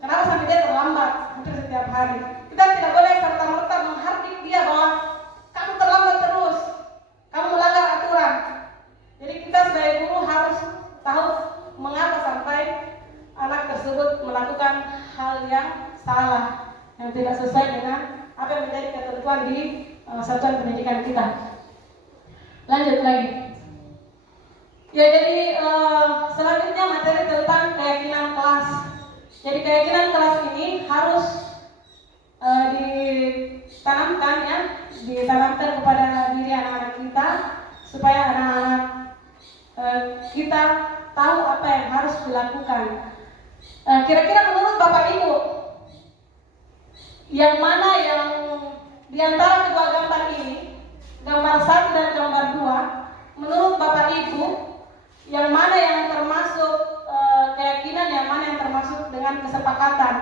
kenapa sampai dia terlambat hampir setiap hari. Kita tidak boleh serta-merta menghardik dia bahwa kamu terlambat terus, kamu melanggar aturan. Jadi kita sebagai guru harus tahu mengapa sampai anak tersebut melakukan hal yang salah, yang tidak sesuai dengan apa yang menjadi ketentuan di satuan pendidikan kita. Lanjut lagi. Ya, jadi selanjutnya materi tentang keyakinan kelas. Jadi keyakinan kelas ini harus ditanamkan kepada diri anak-anak kita supaya anak-anak kita tahu apa yang harus dilakukan. Kira-kira menurut Bapak Ibu, yang mana yang di antara kedua gambar ini, gambar 1 dan gambar 2, menurut Bapak Ibu, yang mana yang termasuk keyakinan, yang mana yang termasuk dengan kesepakatan?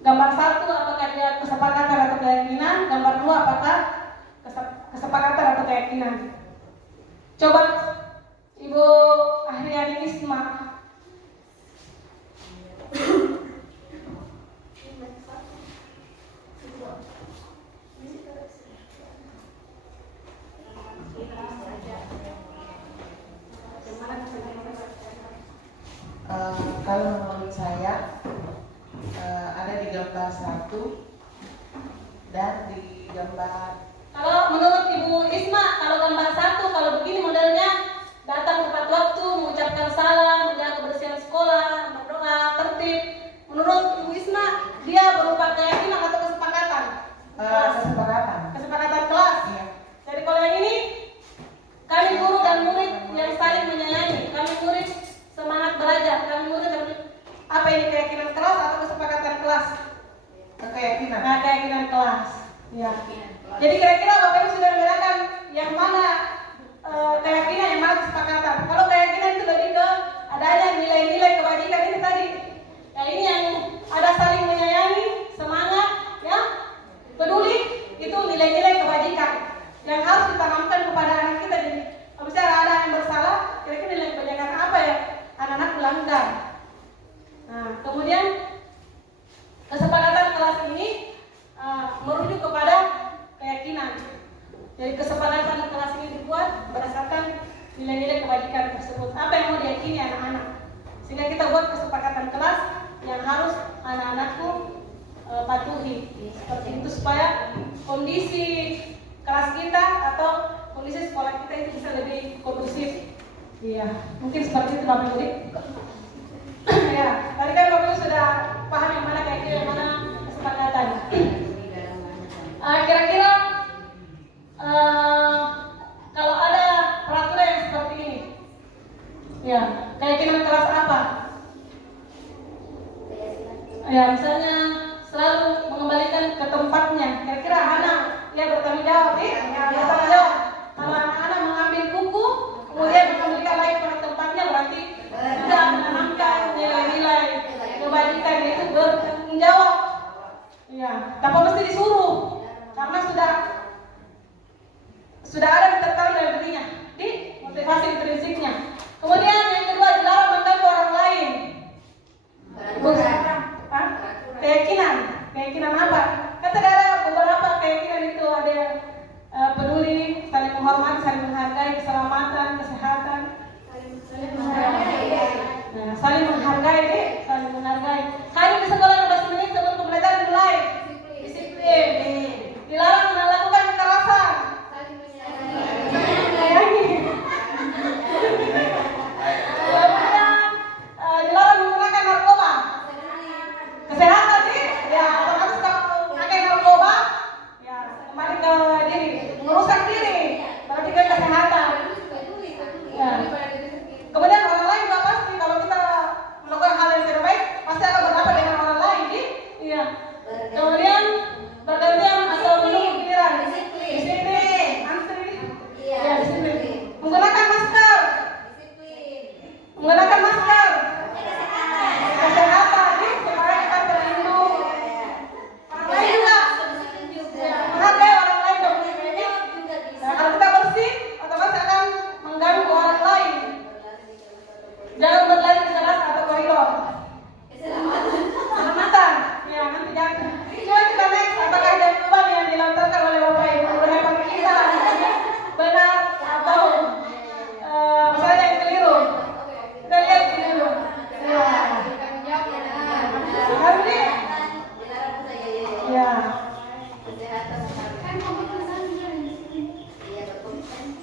Gambar 1 apakah dia kesepakatan atau keyakinan? Gambar 2 apakah kesepakatan atau keyakinan? Coba Ibu Ahriani Isma. Kalau menurut saya ada di gambar 1 dan di gambar. Kalau menurut Ibu Isma, kalau gambar 1, kalau begini modelnya, datang tepat waktu, mengucapkan salam, menjaga kebersihan sekolah, berdoa, tertib. Menurut Ibu Isma, dia berupa keyakinan atau kesepakatan? Kesepakatan kelas. Iya. Jadi kalau yang ini, kami guru dan murid yang saling menyayangi, kami murid semangat belajar, kami murid apa ini keyakinan kelas atau kesepakatan kelas? Keyakinan. Nah, keyakinan kelas. Ya. Jadi kira-kira Bapak Ibu sudah membedakan yang mana keyakinan, yang mana kesepakatan. Kalau keyakinan itu lebih ke adanya nilai-nilai kebajikan ini tadi. Ya, ini yang ada saling menyayangi, semangat, ya, peduli, itu nilai-nilai kebajikan yang harus ditanamkan kepada anak kita. Jadi kalau misalnya ada yang bersalah, kira-kira nilai kebajikan apa ya anak-anak melanggar. Nah, kemudian kesepakatan kelas ini merujuk kepada keyakinan. Jadi kesepakatan kelas ini dibuat berdasarkan nilai-nilai kebajikan tersebut. Apa yang mau diyakini anak-anak? Sehingga kita buat kesepakatan kelas yang harus anak-anakku patuhi. Seperti itu supaya kondisi kelas kita atau kondisi sekolah kita itu bisa lebih kondusif. Iya, mungkin seperti itu Bapak Ibu. Ya, tadi kan Bapak Ibu sudah paham yang mana keyakinan, yang mana kesepakatan. Kira-kira kalau ada peraturan yang seperti ini, ya, keyakinan kelas apa? Ya, misalnya selalu mengembalikan ke tempatnya. Kira-kira anak yang bertanggung jawab, sudah ada ditertarik dalam dirinya di motivasi intrinsipnya. Kemudian yang kedua, dilarang mengganggu orang lain. Hah? Keyakinan apa? Kata ada beberapa keyakinan itu, ada yang peduli, saling menghormati, saling menghargai, keselamatan, kesehatan, saling menghargai. Hari di sekolah 15 menit sebelum pembelajaran dimulai. Disiplin. Dilarang melakukan kekerasan. Kemudian dilarang menggunakan narkoba. Kesehatan sih, ya otomatis kalau pakai narkoba, ya kembali ke diri, merusak diri, berarti ke kesehatan. Ya. Kemudian orang lain juga pasti kalau kita melakukan hal yang tidak baik pasti akan berdampak dengan orang lain, iya. Kemudian bergantian atau menunggu giliran. Disiplin. Antri. Ya, disiplin. Menggunakan masker. Kesehatan, supaya kita terlindung. Orang lain juga. Menghargai orang lain dong. Nah, kalau kita bersih, otomatis akan mengganggu orang lain. Jangan berlari di kelas atau koridor. Keselamatan. Ya, nanti jangan. Coba kita next, apakah ada beban yang dilontarkan oleh Bapak Ibu guru hebat kita benar atau misalnya yang keliru? Kita lihat keliru. Ya. Harus nih. Ya.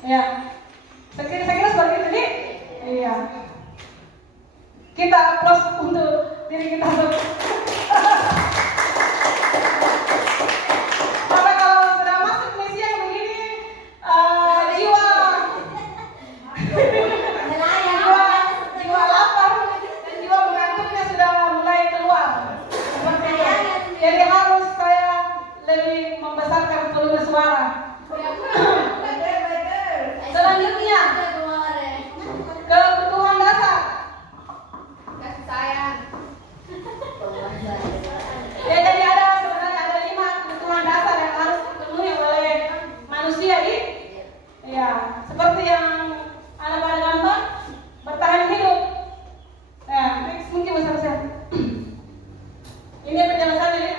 Ya. Saya kira seperti itu nih. Iya. Kita aplaus untuk diri kita sendiri. Karena kalau sudah masuk misi yang begini, jiwa lapar dan jiwa mengantuknya sudah mulai keluar. Seperti itu. Jadi harus saya lebih membesarkan volume suara. Selanjutnya, kebutuhan dasar. Kasih sayang. Ya, jadi sebenarnya ada 5 kebutuhan dasar yang harus dipenuhi oleh manusia ya, seperti yang ada pada gambar, bertahan hidup. Ya, next mungkin besar-besar. Ini penjelasannya ya,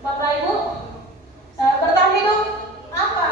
Bapak Ibu. Bertahan hidup apa?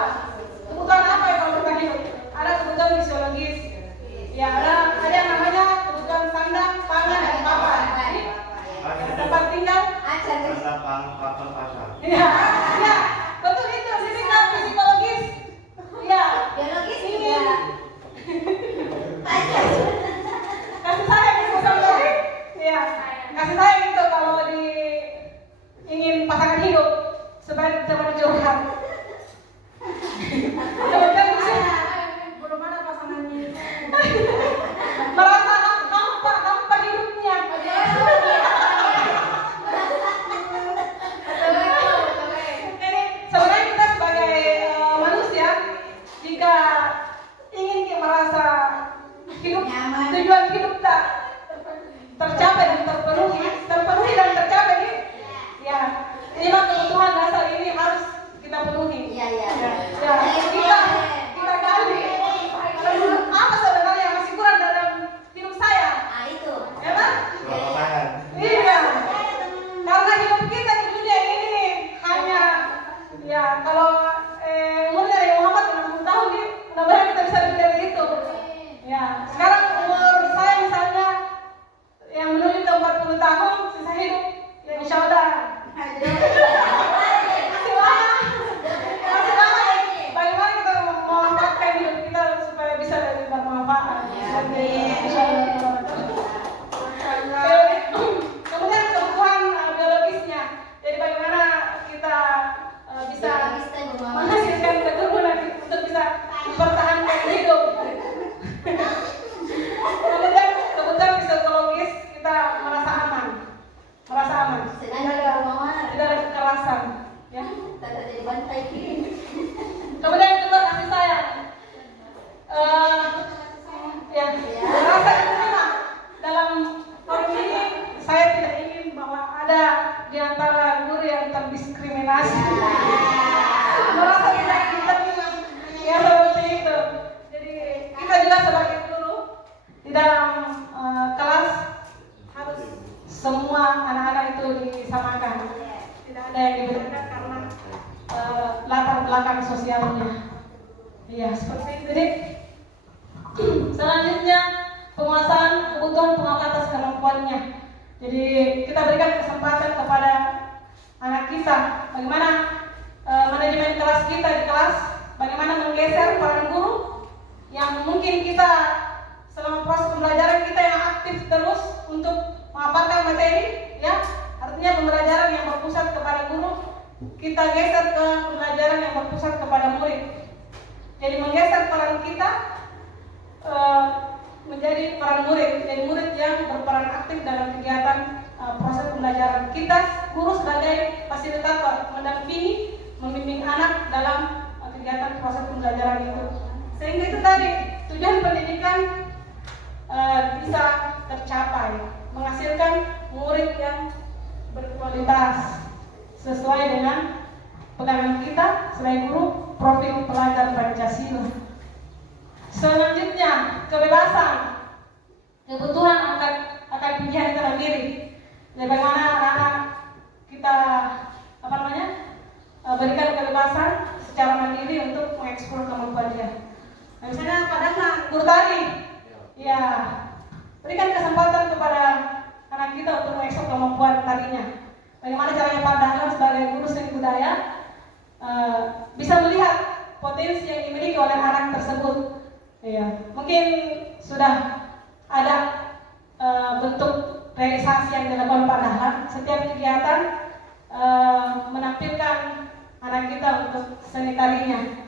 kontrolnya. Iya, seperti itu deh. Selanjutnya penguasaan kebutuhan pengawal atas kemampuannya. Jadi kita berikan kesempatan kepada anak kita bagaimana manajemen kelas kita di kelas, bagaimana menggeser peran guru yang mungkin kita selama proses pembelajaran kita yang aktif terus untuk mengaparkan materi, ya, artinya pembelajaran yang berpusat kepada guru, kita geser ke pembelajaran yang berpusat kepada murid. Jadi menggeser peran kita menjadi peran murid, jadi murid yang berperan aktif dalam kegiatan proses pembelajaran. Kita guru sebagai fasilitator mendampingi, membimbing anak dalam kegiatan proses pembelajaran itu. Sehingga itu tadi tujuan pendidikan bisa tercapai, menghasilkan murid yang berkualitas sesuai dengan pegangan kita sebagai guru, profil pelajar Pancasila. Selanjutnya kebebasan, kebutuhan akan pilihan termandiri. Jadi bagaimana anak-anak kita berikan kebebasan secara mandiri untuk mengeksplor kemampuan dia. Nah, misalnya padahal guru tadi, ya, berikan kesempatan kepada anak kita untuk mengeksplor kemampuan tadinya. Bagaimana caranya Pak Dahlan sebagai guru seni budaya bisa melihat potensi yang dimiliki oleh anak tersebut. Ya, mungkin sudah ada bentuk realisasi yang dilakukan Pak Dahlan. Setiap kegiatan menampilkan anak kita untuk seni tarinya,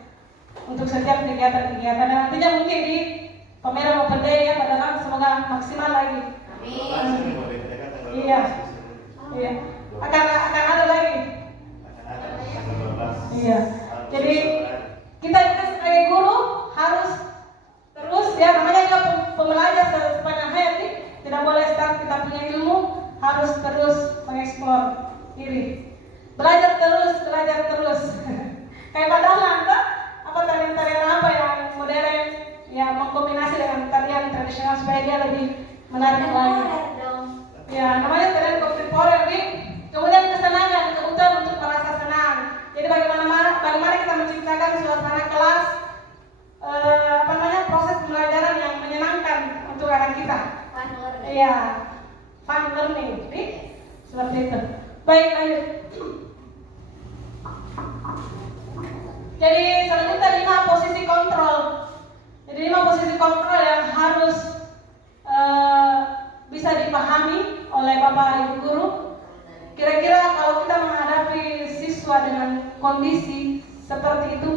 untuk setiap kegiatan-kegiatan. Dan nantinya mungkin di pameran Open Day ya Pak Dahlan, semoga maksimal lagi. Iya, iya. Akan ada lagi. Iya. Jadi kita sebagai guru harus terus, ya, namanya juga pembelajar sepanjang hayat nih, tidak boleh start kita punya ilmu, harus terus mengeksplor diri, belajar terus. Kayak Pak Dahlan, apa tarian-tarian apa yang modern, ya, mengkombinasi dengan tarian tradisional supaya dia lebih menarik lagi. Ya, namanya tarian kontemporer nih. Kemudian kesenangan, kebutuhan untuk merasa senang. Jadi bagaimana kita menciptakan suasana kelas, proses pembelajaran yang menyenangkan untuk anak kita. Iya, fun learning, nih, seperti itu. Baik, lanjut. Jadi selanjutnya 5 posisi kontrol. Jadi 5 posisi kontrol yang harus bisa dipahami oleh Bapak Ibu guru. Kira-kira kalau kita menghadapi siswa dengan kondisi seperti itu,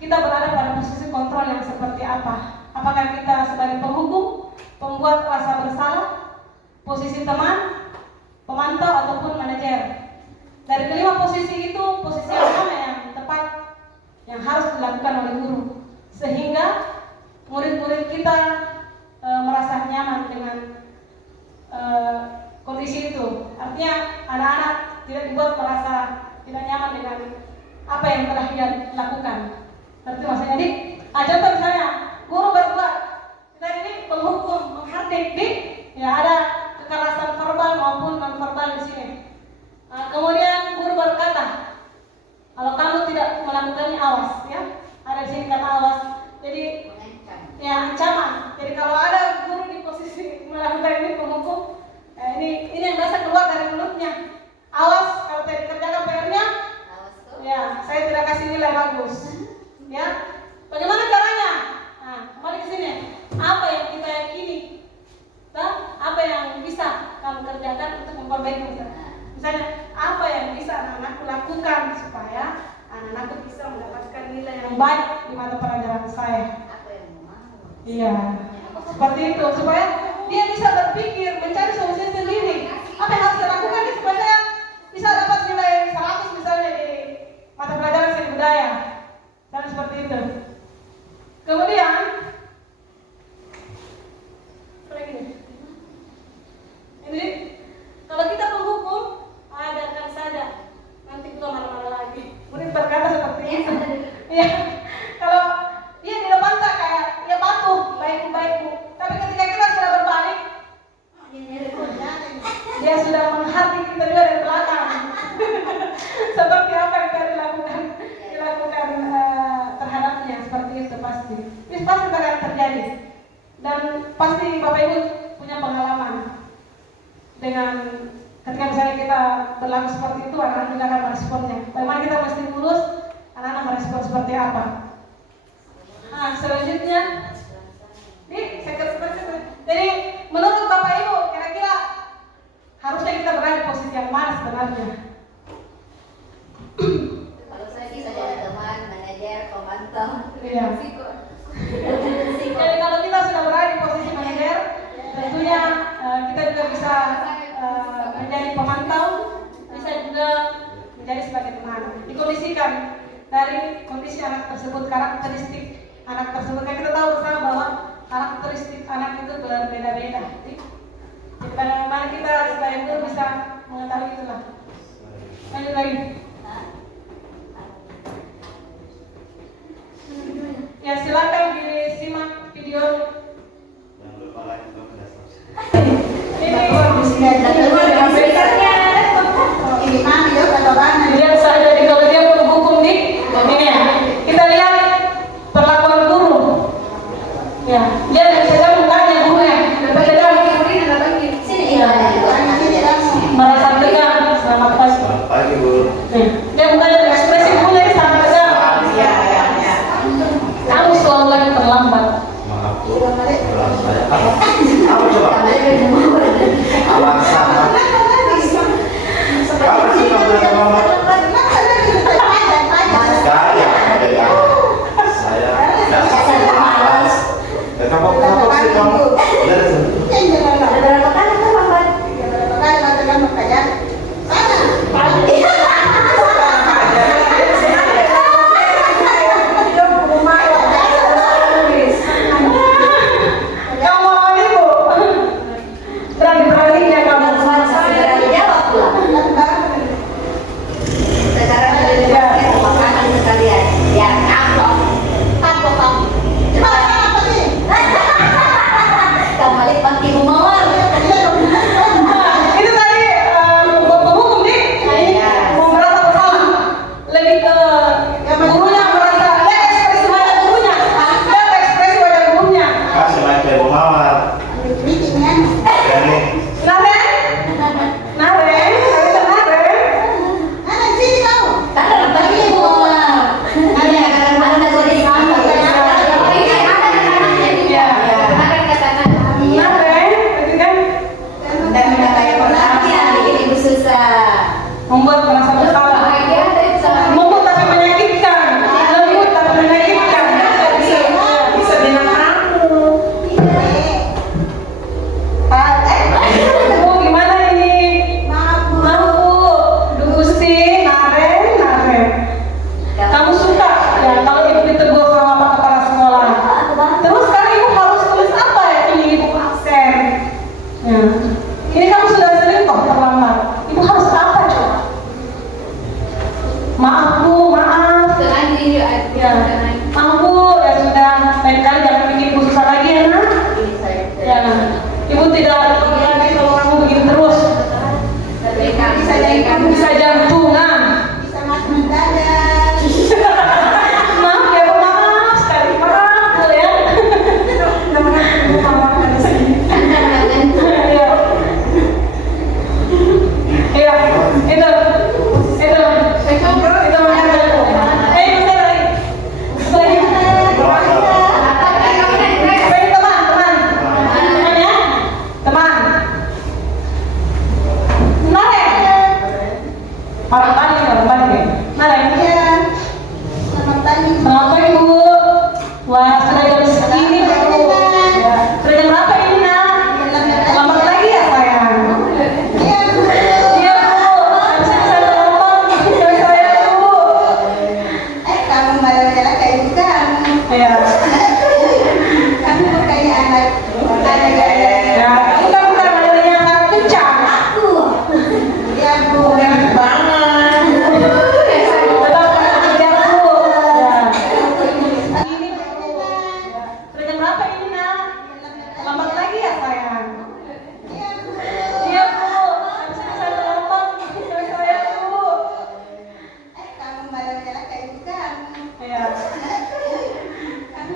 kita berada pada posisi kontrol yang seperti apa? Apakah kita sebagai penghukum, pembuat rasa bersalah, posisi teman, pemantau, ataupun manajer? Dari kelima posisi itu, posisi yang mana yang tepat yang harus dilakukan oleh guru, sehingga murid-murid kita merasa nyaman dengan kondisi itu. Artinya anak-anak tidak dibuat merasa tidak nyaman dengan apa yang telah dia lakukan. Berarti maksudnya nih, contoh misalnya guru berbuat, kita ini penghukum, menghardik, ya, ada kekerasan verbal maupun non verbal di sini. Kemudian guru berkata, kalau kamu tidak melakukannya awas, ya, ada di sini kata awas. Jadi ya, ancaman. Jadi kalau ada guru di posisi melakukan ini penghukum, ini yang biasa keluar dari mulutnya. Awas kalau tidak dikerjakan PR-nya, ya, saya tidak kasih nilai bagus. Ya, bagaimana caranya? Nah, kembali ke sini. Apa yang kita yakini? Apa yang bisa kamu kerjakan untuk memperbaiki misalnya apa yang bisa anak-anakku lakukan supaya anak-anakku bisa mendapatkan nilai yang baik di mata pelajaran saya. Iya, seperti itu, supaya dia bisa berpikir, mencari solusi sendiri. Apa yang harus dilakukan supaya saya bisa dapat nilai 100 misalnya di mata pelajaran seni budaya, dan seperti itu. Kemudian ini kalau kita penghukum, ajarkan saja, nanti kita marah-marah lagi. Murid berkata seperti itu. Iya, kalau dia di depan tak kayak ya patuh, baik-baikku. Tapi ketika kita sudah berbalik, dia sudah menghati kita juga dari belakang. Seperti apa yang tadi dilakukan Dan pasti Bapak Ibu punya pengalaman dengan ketika misalnya kita berlaku seperti itu, anak-anak juga akan meresponnya. Bagaimana kita mesti lulus, anak-anak merespon seperti apa. Nah, selanjutnya jadi menurut Bapak Ibu kira-kira harusnya kita berada di posisi yang mana sebenarnya? Kalau saya sih saja teman, manajer, pemantau. Iya. Jadi kalau kita sudah berada di posisi manajer, tentunya kita juga bisa menjadi pemantau, bisa juga menjadi sebagai teman. Dikondisikan dari kondisi anak tersebut, karakteristik anak tersebut. Kan kita tahu bersama bahwa karakteristik anak itu berbeda-beda. Jadi bagaimana kita supaya itu bisa mengetahui itulah. Lanjut lagi. Ya, silakan disimak video. Jangan lupa like, comment, dan subscribe. Lihat saja di kalau dia berhukum di ini ya. Kita lihat perlakuan guru. Ya, dia tidak mukanya gurunya. Sini ya. Merasa tegang. Selamat pagi. Selamat pagi, Bu. Dia mukanya ekspresi gurunya sangat tegang. Kamu selalu lagi terlambat. Maaf, Bu. Saya kamu coba. Awan sama. Kamu suka belajar mama? Saya malas. Kamu sih kamu? Berani-beraninya kamu. Itu tadi hukum nih. Mau merasa bersalah. Lebih ke gurunya merasa. Lihat ekspresi wajah gurunya. Lihat ekspresi wajah gurunya. Kasih like Bu Mawar. Jadi Naren. Membuat merasa bersalah. Membuat tapi menyakitkan. Lembut tapi menyakitkan. Bisa bilang kamu. Bu, gimana ini? Maaf Bu. Gusti, Naren. Kamu suka ya kalau ibu ditegur sama Pak Kepala Sekolah. Terus sekarang ibu harus tulis apa ya? Ini ibu absen. Ya. Ini kamu sudah sering kok terlambat. Ibu harus apa coba? Maaf Bu, maaf. Ya. Maaf Bu, ya sudah. Lain kali jangan bikin ibu susah lagi ya nak. Ya. Ibu tidak lagi kalau kamu begini terus. Bisa jantungan. Maaf ya Bu, maaf sekali. Maaf Bu ya. Iya, itu Selamat pagi Bu. Wah, sudah jam segini Bu. Ya. Sudah jam berapa ini nak? Selamat lagi ya sayang. Iya Bu. Saya telepon istri saya Bu. Kamu malah kayak bukan. Iya. Kamu kayak anak. Ya, kita bukan modelnya anak kencang. Ya Bu, banget. Tetap kerja Bu. Ya. Ini Bu. Ya. Sudah jam berapa ini nak? Selamat lagi ya sayang. Iya Bu. Saya telepon istri saya Bu. Kamu malah kayak bukan. Iya. Kamu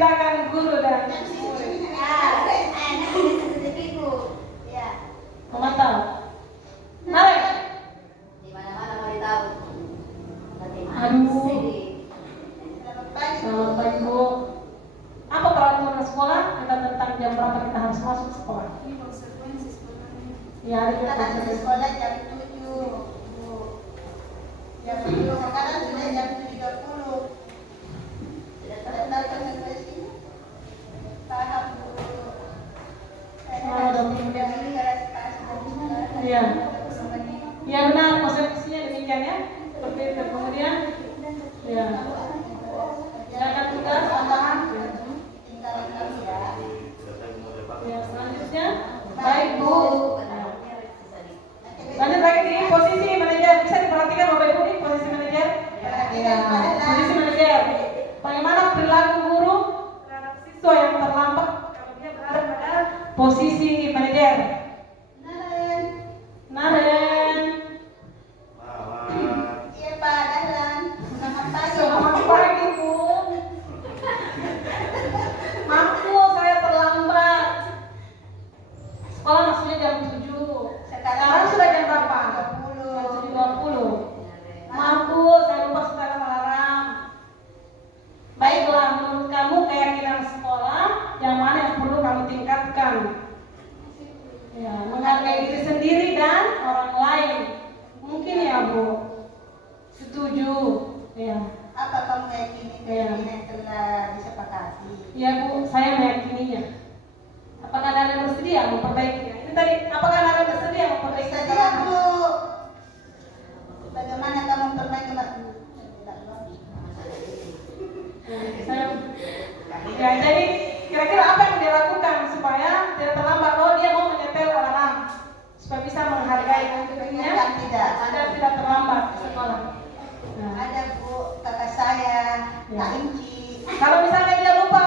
membedakan guru dan murid. Memantau. Narik. Di mana-mana mau ditahu. Aduh. Selamat pagi Bu. Apa peraturan sekolah tentang jam berapa kita harus masuk sekolah? Ya, ada Kita masuk konsekuensi. sekolah jam 7. Jam 7 sekarang sudah jam 7.30. Sudah tahu konsekuensinya? Paham dulu. Iya. Ya benar, konsekuensinya demikian ya. Seperti itu. Kemudian, ya. Silakan tugas tambahan. Ya, selanjutnya, baik Bu. Lanjut lagi di posisi manajer. Bisa diperhatikan Bapak Ibu nih posisi manajer. Ya, posisi manajer. Bagaimana perilaku guru terhadap siswa yang terlambat kalau dia berada pada posisi manajer? Naren. Iya Pak, Dahlan. Selamat pagi. Selamat pagi Bu. Maaf Bu, saya terlambat. Sekolah maksudnya jam 7. Sekarang sudah jam berapa? 7.20. Maaf Bu, saya lupa setel alarm. Baiklah, menurut kamu keyakinan sekolah yang mana yang perlu kamu tingkatkan? Ya, menghargai diri sendiri dan orang lain. Mungkin ya Bu. Setuju. Ya. Apa kamu yakini keyakinan yang telah disepakati? Ya Bu, saya meyakininya. Apakah Anda bersedia memperbaikinya? Ini tadi, apakah Anda bersedia memperbaiki Saja kesalahan? Bu. Bagaimana kamu memperbaiki Saya, ya jadi kira-kira apa yang dia lakukan supaya tidak terlambat? Oh, dia mau menyetel alarm supaya bisa menghargai dirinya dan tidak terlambat ke sekolah. Nah, Ada Bu, kakak saya, Ya. Kak Inci. kalau misalnya dia lupa,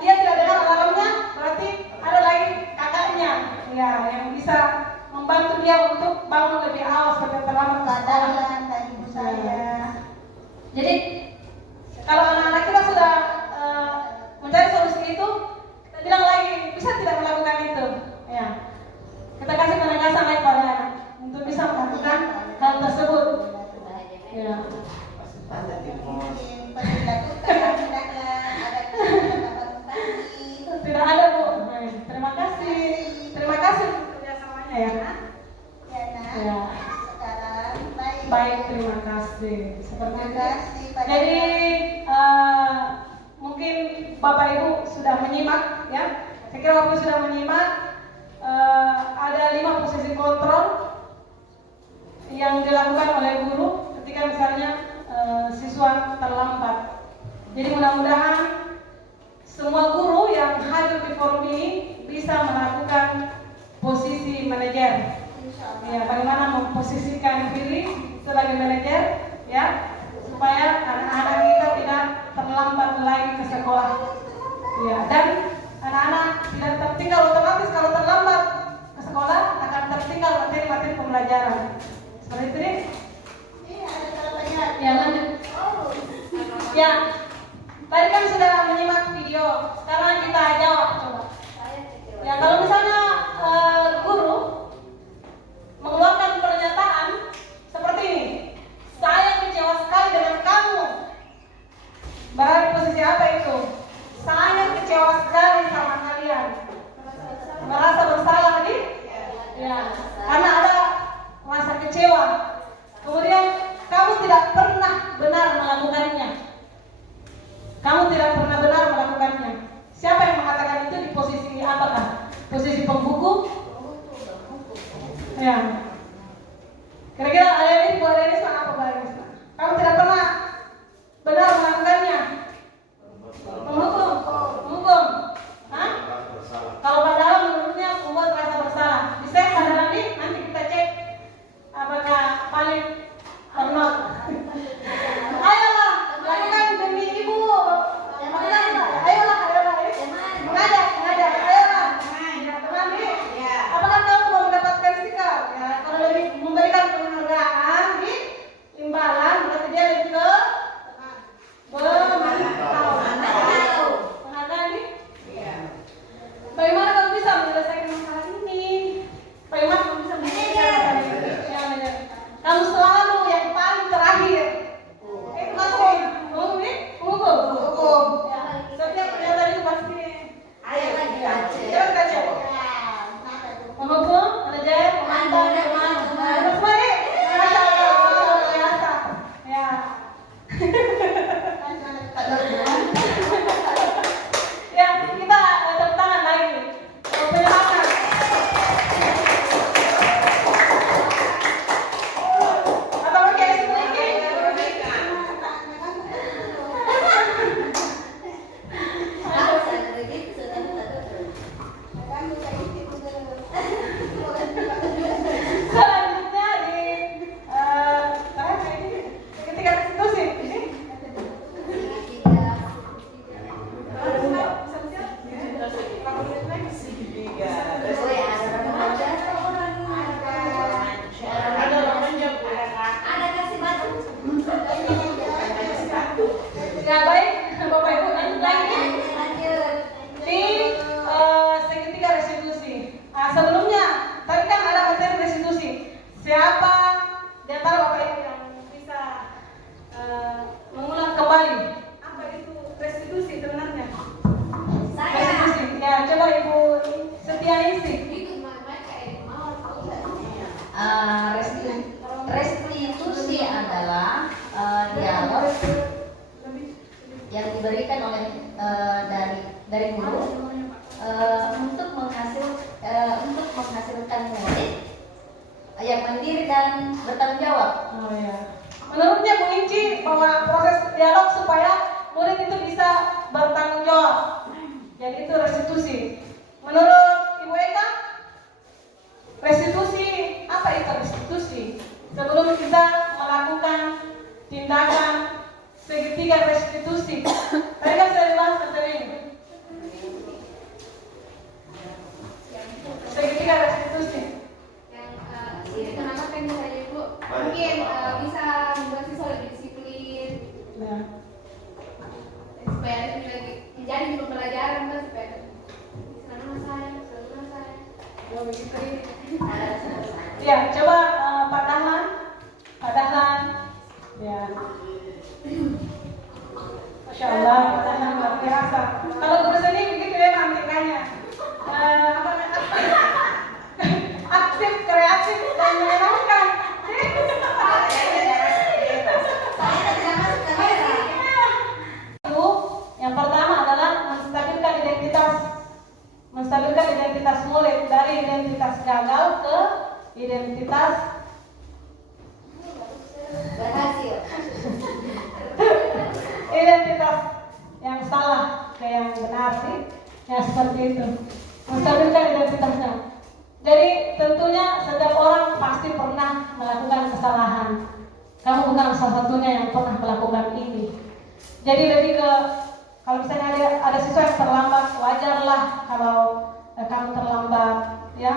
dia tidak dengar alarmnya, berarti ada lagi kakaknya, ya, yang bisa membantu dia untuk bangun lebih awal supaya terlambat ke sekolah. Dahlan dan ibu saya. Jadi kalau anak-anak kita sudah mencari solusi itu, kita bilang lagi bisa tidak melakukan itu, ya. Kita kasih penegasan lagi pada anak untuk bisa melakukan hal tersebut. Ya. Mungkin perlu dilakukan, Dahlan. Ada kesempatan pagi. Tidak ada Bu. Baik, terima kasih. Terima kasih untuk kerjasamanya ya. Ya, Nak. Ya. Sekarang baik. Baik, terima kasih. Seperti Terima itu. kasih Pak. Jadi mungkin Bapak Ibu sudah menyimak ya. Saya kira Bapak Ibu sudah menyimak. Ada 5 posisi kontrol yang dilakukan oleh guru ketika misalnya siswa terlambat. Jadi mudah-mudahan semua guru yang hadir di forum ini bisa melakukan posisi manajer. Ya, bagaimana memposisikan diri sebagai manajer ya, supaya anak-anak kita tidak terlambat lagi ke sekolah. Ya, dan anak-anak tidak tertinggal otomatis kalau terlambat ke sekolah akan tertinggal materi-materi pembelajaran. Seperti itu nih. Iya, ada jawabannya. Ya, lanjut. Oh. Ya, tadi kan sudah menyimak video. Sekarang kita jawab coba. Ya, kalau misalnya guru mengeluarkan pernyataan seperti ini, saya kecewa sekali dengan kamu. Berada di posisi apa itu? Saya kecewa sekali sama kalian. Merasa bersalah nih? Ya, karena ada rasa kecewa. Kemudian kamu tidak pernah benar melakukannya. Kamu tidak pernah benar melakukannya. Siapa yang mengatakan itu di posisi apakah? Posisi pembuku? Ya. Kira-kira Adelis, Bu Adelis apa Bu Adelis? Kamu tidak pernah benar melakukannya. Menghukum. Hah? Kalau padahal menurutnya membuat rasa bersalah. Bisa padahal nanti kita cek apakah paling or not. Ayolah, lakukan demi ibu. Ayolah. Mengajak. Ayolah. Teman nih. Apakah kamu mau mendapatkan stiker? Ya, kalau lebih memberikan penghargaan. diberikan oleh dari guru untuk menghasilkan murid yang mandiri dan bertanggung jawab. Oh ya. Menurutnya Bu Inci bahwa proses dialog supaya murid itu bisa bertanggung jawab. Jadi itu restitusi. Menurut Ibu Eka, restitusi apa itu restitusi? Sebelum kita melakukan tindakan segitiga restitusi, tadi kan sudah dibahas tadi. Segitiga restitusi. Ini kenapa kan bisa jadi Bu? Mungkin bisa membuat siswa lebih disiplin. Nah. Supaya lagi jadi di pembelajaran kan supaya sana saya. Oh begitu. Ya, coba Pak Dahlan. Ya. Masya Allah, Pak Dahlan luar biasa. Kalau guru seni begitu ya mantikannya. Aktif, kreatif, dan menyenangkan. Yang pertama adalah menstabilkan identitas murid dari identitas gagal ke identitas Berhasil. identitas yang salah ke yang benar sih, ya seperti itu. Menstabilkan identitasnya. Jadi tentunya setiap orang pasti pernah melakukan kesalahan. Kamu bukan salah satunya yang pernah melakukan ini. Jadi lebih ke kalau misalnya ada siswa yang terlambat, wajarlah kalau kamu terlambat, ya.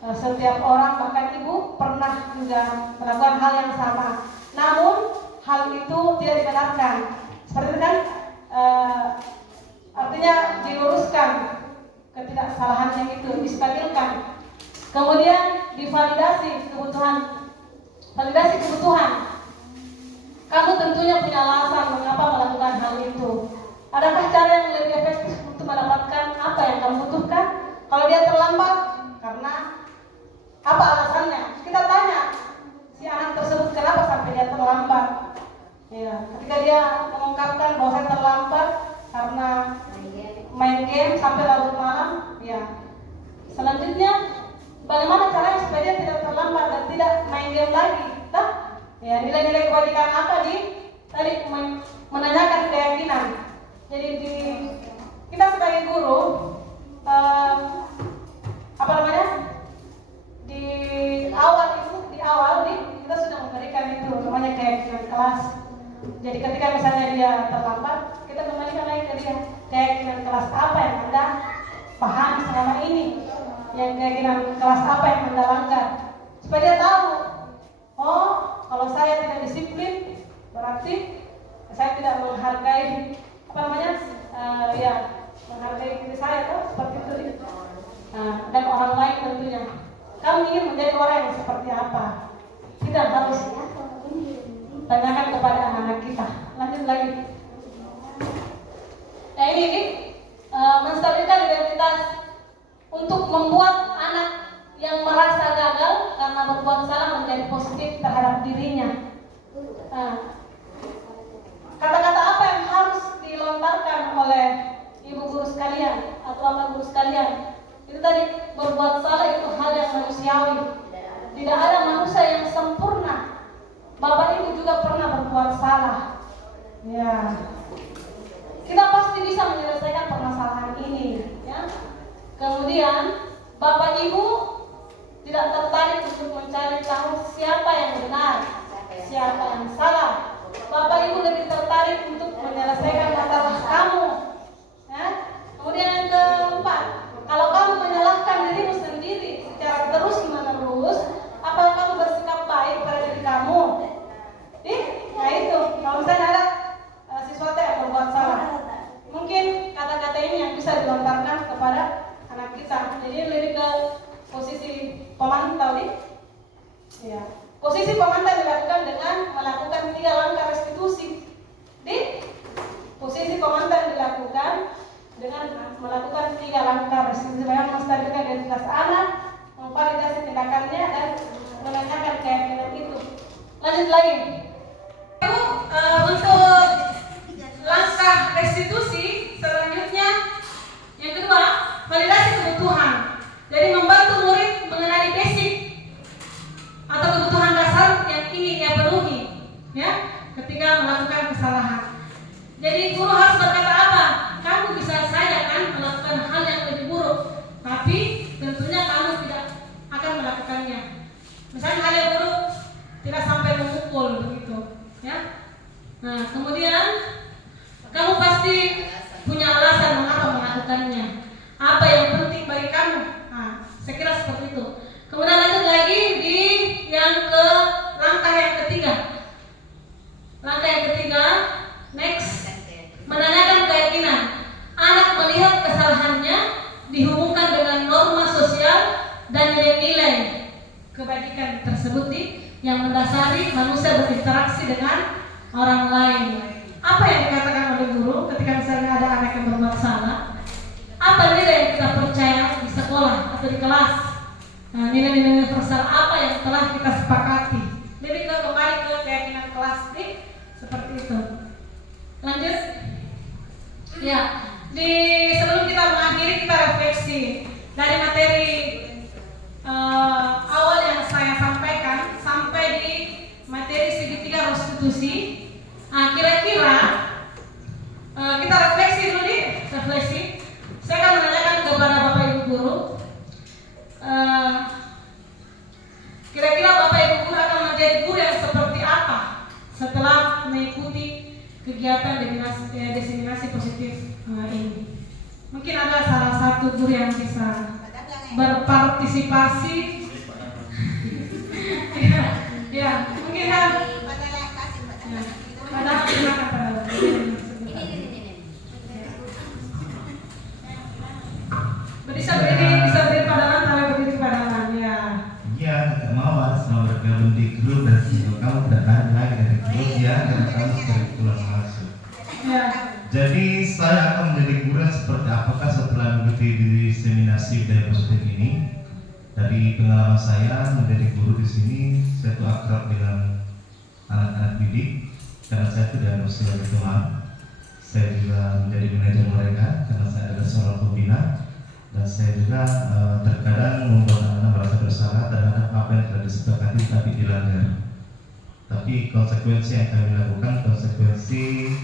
Setiap orang bahkan ibu pernah juga melakukan hal yang sama. Namun hal itu tidak dibenarkan. Seperti itu kan? Artinya diluruskan ketidaksalahannya itu, distabilkan. Kemudian divalidasi kebutuhan. Validasi kebutuhan. Kamu tentunya punya alasan mengapa melakukan hal itu. Adakah cara yang lebih efektif untuk mendapatkan apa yang kamu butuhkan? Kalau dia terlambat, karena apa alasannya? Kita tanya si anak tersebut kenapa sampai dia terlambat. Ya, ketika dia mengungkapkan bahwa saya terlambat karena main game sampai larut malam, ya. Selanjutnya, bagaimana caranya supaya dia tidak terlambat dan tidak main game lagi? Nah, ya, nilai-nilai kebajikan apa tadi menanyakan keyakinan. Jadi kita sebagai guru di awal kita sudah memberikan itu namanya keyakinan kelas. Jadi ketika misalnya dia terlambat, kita kembalikan lagi ke dia keyakinan kelas apa yang Anda pahami selama ini, yang keyakinan kelas apa yang Anda langgar, supaya dia tahu, oh kalau saya tidak disiplin berarti saya tidak menghargai menghargai diri saya tuh seperti itu. Dan orang lain tentunya. Kamu ingin menjadi orang yang seperti apa? Kita harus tanyakan kepada anak-anak kita. Lanjut lagi. Nah ini menstabilkan identitas untuk membuat anak yang merasa gagal karena berbuat salah menjadi positif terhadap dirinya. Kata-kata apa yang harus dilontarkan oleh ibu guru sekalian atau bapak guru sekalian? Itu tadi, berbuat salah itu hal yang manusiawi. Tidak ada manusia yang sempurna. Bapak ibu juga pernah berbuat salah. Ya. Kita pasti bisa menyelesaikan permasalahan ini, ya. Kemudian bapak ibu tidak tertarik untuk mencari tahu siapa yang benar, siapa yang salah. Bapak ibu lebih tertarik untuk menyelesaikan masalah kamu, ya. Kemudian yang keempat, kalau kamu menyalahkan dirimu sendiri secara terus menerus, apakah kamu bersikap baik pada diri kamu? Nah itu, kalau misalnya ada siswa yang berbuat salah, mungkin kata-kata ini yang bisa dilontarkan kepada anak kita. Jadi lebih ke posisi pemantau nih. Ya. Posisi pemantau dilakukan dengan melakukan 3 langkah restitusi. Posisi pemantau dilakukan dengan melakukan 3 langkah restitusi yang menstabilkan identitas anak, memvalidasi tindakannya dan menanyakan keyakinan itu. Lanjut lagi. Untuk langkah restitusi yang mendasari manusia berinteraksi dengan orang lain. Apa yang dikatakan oleh guru ketika misalnya ada anak yang berbuat salah? Apa nilai yang kita percaya di sekolah atau di kelas? Nah, nilai-nilai universal apa yang telah kita sepakati? Lebih ke kembali ke keyakinan kelas seperti itu. Lanjut. Ya, sebelum kita mengakhiri kita refleksi dari materi awal yang saya sampaikan sampai di materi segitiga restitusi. Nah, kira-kira kita refleksi dulu nih, refleksi. Saya akan menanyakan kepada Bapak Ibu guru. Kira-kira Bapak Ibu guru akan menjadi guru yang seperti apa setelah mengikuti kegiatan diseminasi positif ini? Mungkin ada salah satu guru yang bisa berpartisipasi. Ya, mungkin padahal silakan Pak. Bisa berdiri padanan, tapi berdiri padanan ya. Iya, tidak mau harus mau bergabung di grup dan kamu tidak lari lagi dari grup ya, karena kamu sudah keluar masuk. Ya. Jadi saya akan menjadi guru yang seperti apakah setelah mengikuti diseminasi budaya positif ini? Dari pengalaman saya menjadi guru di sini, saya tuh akrab dengan anak-anak didik karena saya tidak harus sebagai teman. Saya juga menjadi manajer mereka karena saya adalah seorang pembina, dan saya juga terkadang membuat anak-anak merasa bersalah terhadap apa yang telah disepakati tapi dilanggar. Tapi konsekuensi yang kami lakukan konsekuensi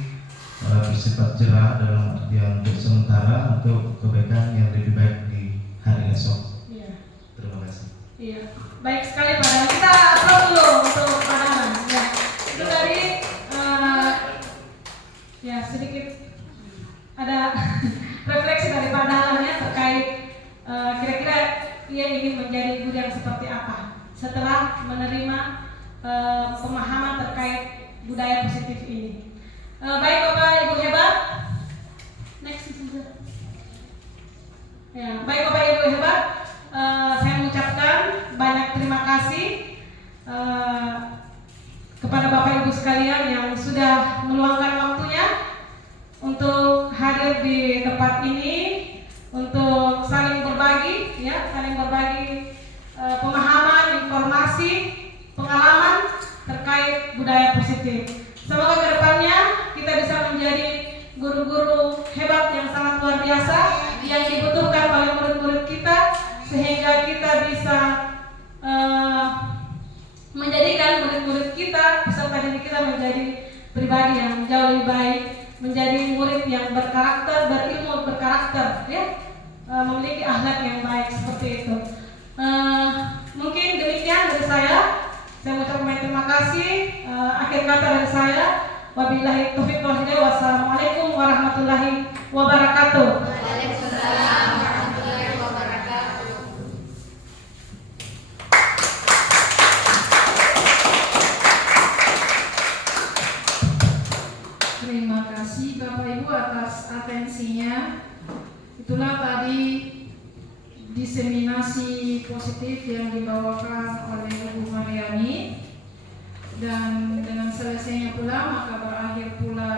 bersifat jerah dalam artian untuk sementara untuk kebaikan yang lebih baik di hari esok. Iya. Terima kasih. Iya, baik sekali Pak Dahlan. Kita aplaus dulu untuk Pak Dahlan. Ya, itu tadi ya sedikit ada refleksi dari Pak Dahlan ya terkait kira-kira ia ingin menjadi guru yang seperti apa setelah menerima pemahaman terkait budaya positif ini. Baik Bapak Ibu hebat. Next ya, baik Bapak Ibu hebat. Saya mengucapkan banyak terima kasih kepada Bapak Ibu sekalian yang sudah meluangkan waktunya untuk hadir di tempat ini untuk saling berbagi ya, saling berbagi pemahaman, informasi, pengalaman terkait budaya positif. Semoga kedepannya kita bisa menjadi guru-guru hebat yang sangat luar biasa yang dibutuhkan oleh murid-murid kita, sehingga kita bisa menjadikan murid-murid kita, peserta didik kita menjadi pribadi yang jauh lebih baik, menjadi murid yang berkarakter, berilmu, berkarakter, ya, memiliki akhlak yang baik seperti itu. Mungkin demikian dari saya. Saya mengucapkan terima kasih. Akhir kata dari saya, wabillahi taufiq wal hidayah. Wassalamualaikum warahmatullahi wabarakatuh. Waalaikumsalam warahmatullahi wabarakatuh. Terima kasih Bapak Ibu atas atensinya. Itulah tadi diseminasi positif yang dibawakan oleh Ibu Mariani, dan dengan selesainya pula maka berakhir pula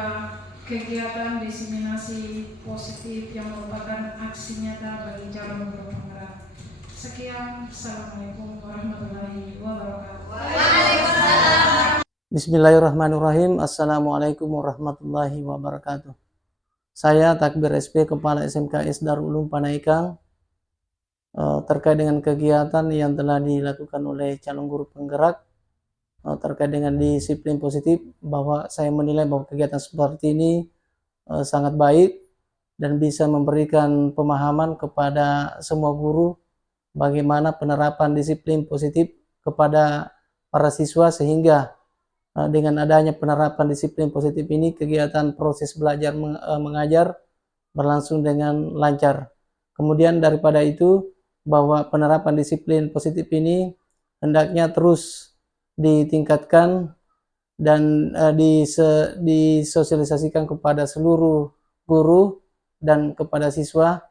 kegiatan diseminasi positif yang merupakan aksi nyata bagi calon guru penggerak. Sekian, Assalamualaikum warahmatullahi wabarakatuh. Waalaikumsalam. Bismillahirrahmanirrahim. Assalamualaikum warahmatullahi wabarakatuh. Saya Takbir SP, Kepala SMKS Darul Ulum Panaikang, terkait dengan kegiatan yang telah dilakukan oleh calon guru penggerak terkait dengan disiplin positif, bahwa saya menilai bahwa kegiatan seperti ini sangat baik dan bisa memberikan pemahaman kepada semua guru bagaimana penerapan disiplin positif kepada para siswa, sehingga dengan adanya penerapan disiplin positif ini kegiatan proses belajar mengajar berlangsung dengan lancar. Kemudian daripada itu, bahwa penerapan disiplin positif ini hendaknya terus ditingkatkan dan disosialisasikan kepada seluruh guru dan kepada siswa,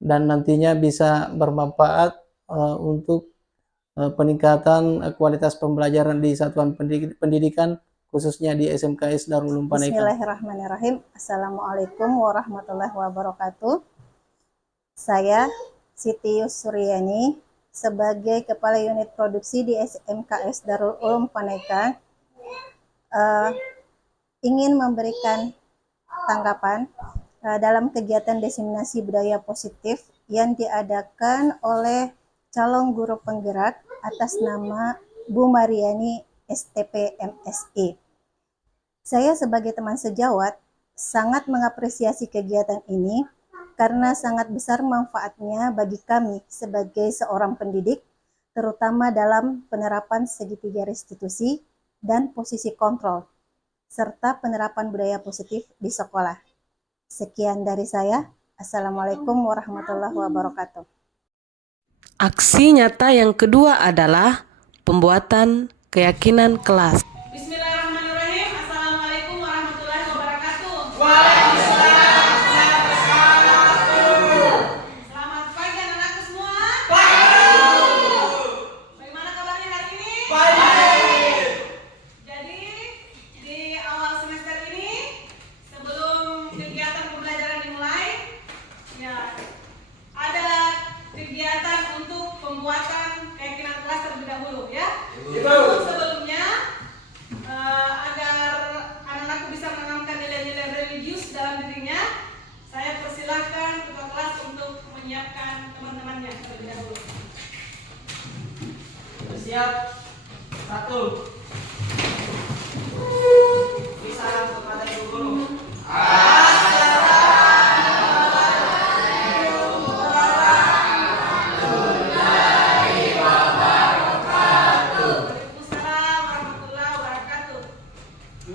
dan nantinya bisa bermanfaat untuk peningkatan kualitas pembelajaran di satuan pendidikan khususnya di SMKS Darul Ulum Panaikan. Bismillahirrahmanirrahim. Assalamualaikum warahmatullahi wabarakatuh. Saya Siti Suryani sebagai Kepala Unit Produksi di SMKS Darul Ulum Panaikan ingin memberikan tanggapan dalam kegiatan diseminasi budaya positif yang diadakan oleh calon guru penggerak atas nama Bu Mariani STP MSI. Saya sebagai teman sejawat sangat mengapresiasi kegiatan ini karena sangat besar manfaatnya bagi kami sebagai seorang pendidik, terutama dalam penerapan segitiga restitusi dan posisi kontrol, serta penerapan budaya positif di sekolah. Sekian dari saya. Assalamualaikum warahmatullahi wabarakatuh. Aksi nyata yang kedua adalah pembuatan keyakinan kelas. Bismillahirrahmanirrahim. Assalamualaikum warahmatullahi wabarakatuh. Selamat pagi anak-anakku semua. Bagaimana kabarnya hari ini? Jadi di awal semester ini, sebelum kegiatan pembelajaran dimulai, ya ada kegiatan untuk pembuatan keyakinan kelas terlebih dahulu, ya. Namun sebelumnya, agar anak-anakku bisa menanamkan nilai-nilai religius dalam dirinya, saya persilahkan ketua kelas untuk menyiapkan teman-temannya terlebih dahulu. Siap. 1. Salam kepada Ibu Guru. Waalaikumsalam warahmatullahi wabarakatuh. 2.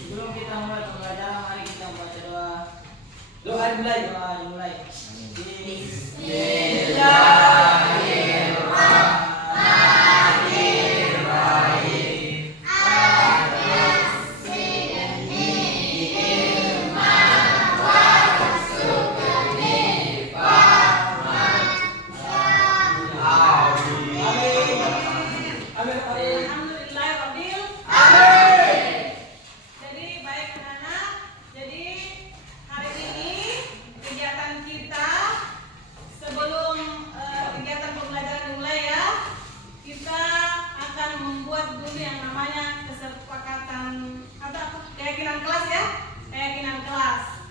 Sebelum kita mulai pembelajaran, mari kita membaca doa. Doa dimulai. Alhamdulillahirabbil alamin. Jadi baik anak-anak, jadi hari ini kegiatan kita sebelum kegiatan pembelajaran dimulai ya, kita akan membuat dulu yang namanya kesepakatan keyakinan kelas ya, keyakinan kelas.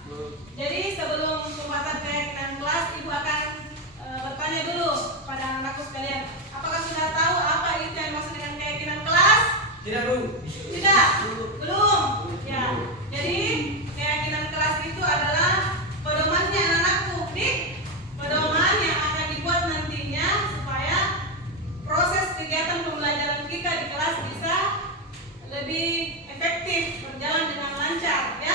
Jadi sebelum pembuatan keyakinan kelas, Ibu akan bertanya dulu pada anak-anakku sekalian, apakah sudah tahu apa itu yang dimaksud dengan keyakinan kelas? Tidak, Bu. Tidak? Belum? Ya. Jadi keyakinan kelas itu adalah pedomannya anak-anakku, pedoman yang akan dibuat nantinya supaya proses kegiatan pembelajaran kita di kelas bisa lebih efektif, berjalan dengan lancar, ya.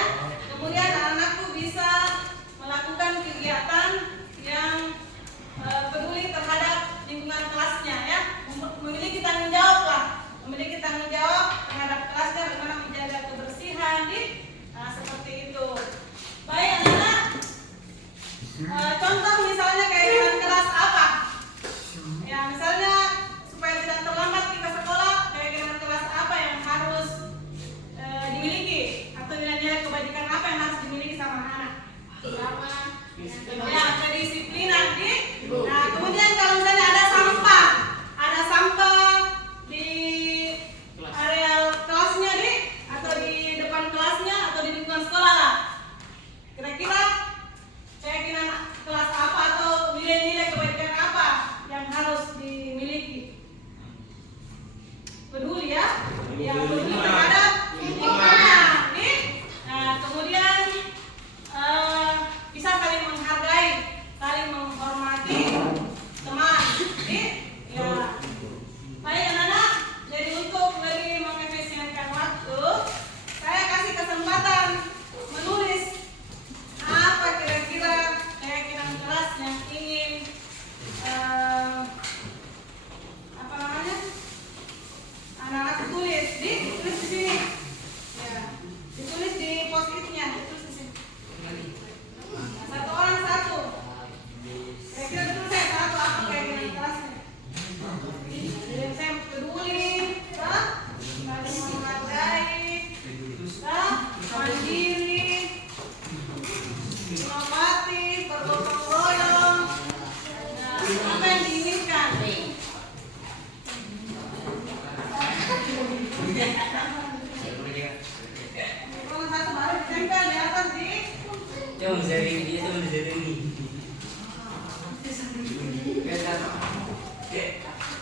Dia sering dia cuma sering ini.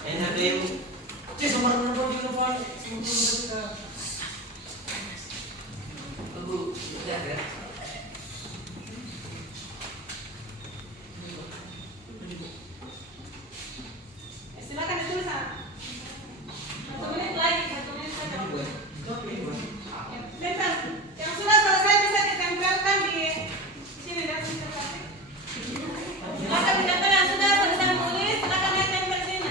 Enak deh. Cek sama teman-teman di depan. Tunggu, ya kan? Silakan ditulis. 1 menit lagi, 1 menit saja. Tempel. Yang sudah selesai bisa ditempelkan di sini dan sini. Silakan ditempel yang sudah selesai menulis, silakan lihat tempel sini.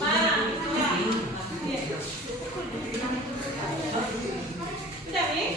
Mana? Sudah nih?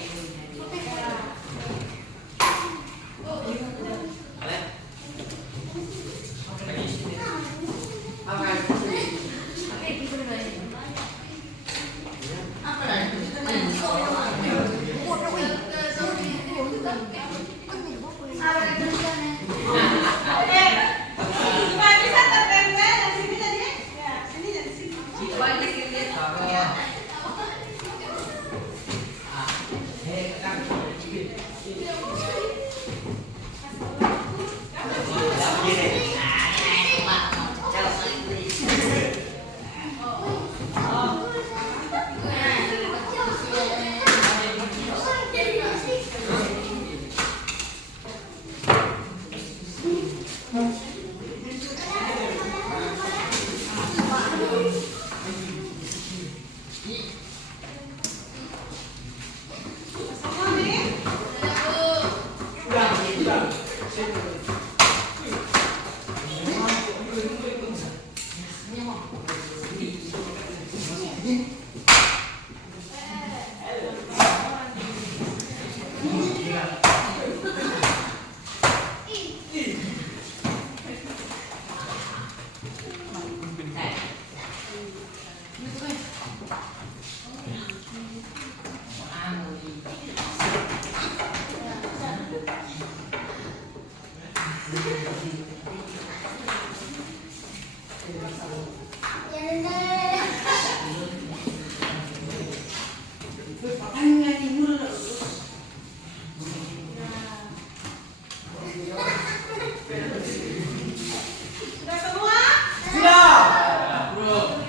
Supaya bisa tertempel yang sini tadi. Ya, sini dan sini. Semua nih. Sudah semua? Sudah.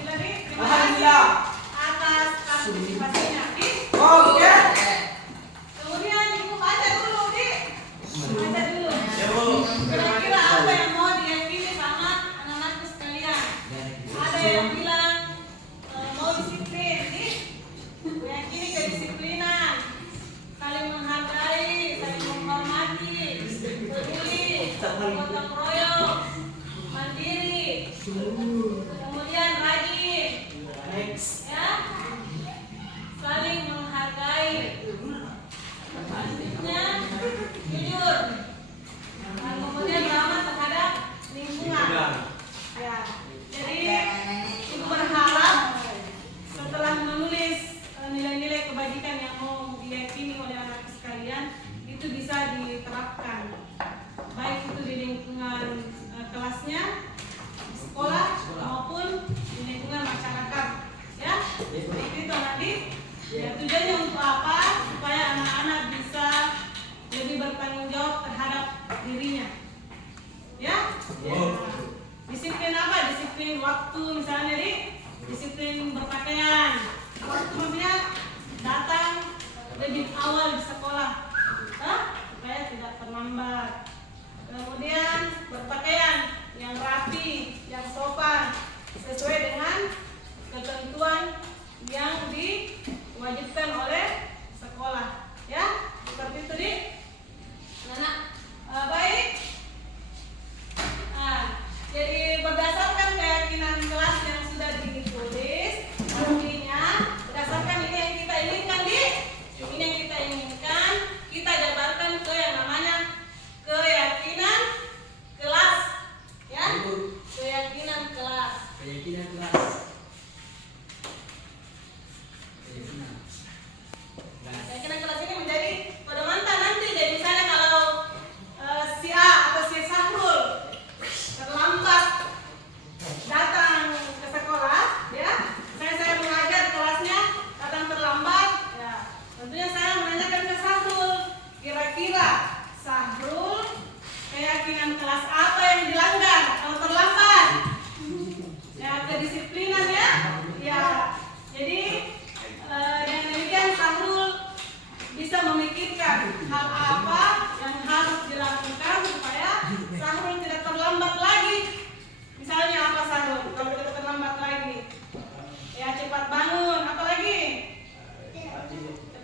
Tadi terima kasih atas partisipasinya. Oke. Kemudian ibu baca dulu, Di. Baca dulu. Kira-kira apa yang mau diyakini sama anak-anakku sekalian? Ada yang bilang mau disiplin, Di. Meyakini kedisiplinan, saling menghargai, saling menghormati, peduli, gotong royong, mandiri, kemudian rajin, ya, saling menghargai, selanjutnya jujur, dan kemudian ramah terhadap lingkungan. Ya, jadi ibu berharap setelah menulis nilai-nilai kebajikan yang mau diyakini oleh anak sekalian itu bisa diterapkan, baik itu di lingkungan kelasnya, sekolah maupun di lingkungan masyarakat. Ya, seperti itu nanti. Ya, tujuannya untuk apa? Supaya anak-anak bisa lebih bertanggung jawab terhadap dirinya. Ya. Disiplin apa? Disiplin waktu misalnya, Di. Disiplin berpakaian. Waktu maksudnya datang lebih awal di sekolah, supaya tidak terlambat. Kemudian berpakaian yang rapi, yang sopan, sesuai dengan ketentuan yang diwajibkan oleh sekolah. Ya, seperti itu, Di. Anak, baik. Jadi berdasarkan keyakinan kelas yang sudah ditulis, artinya berdasarkan ini yang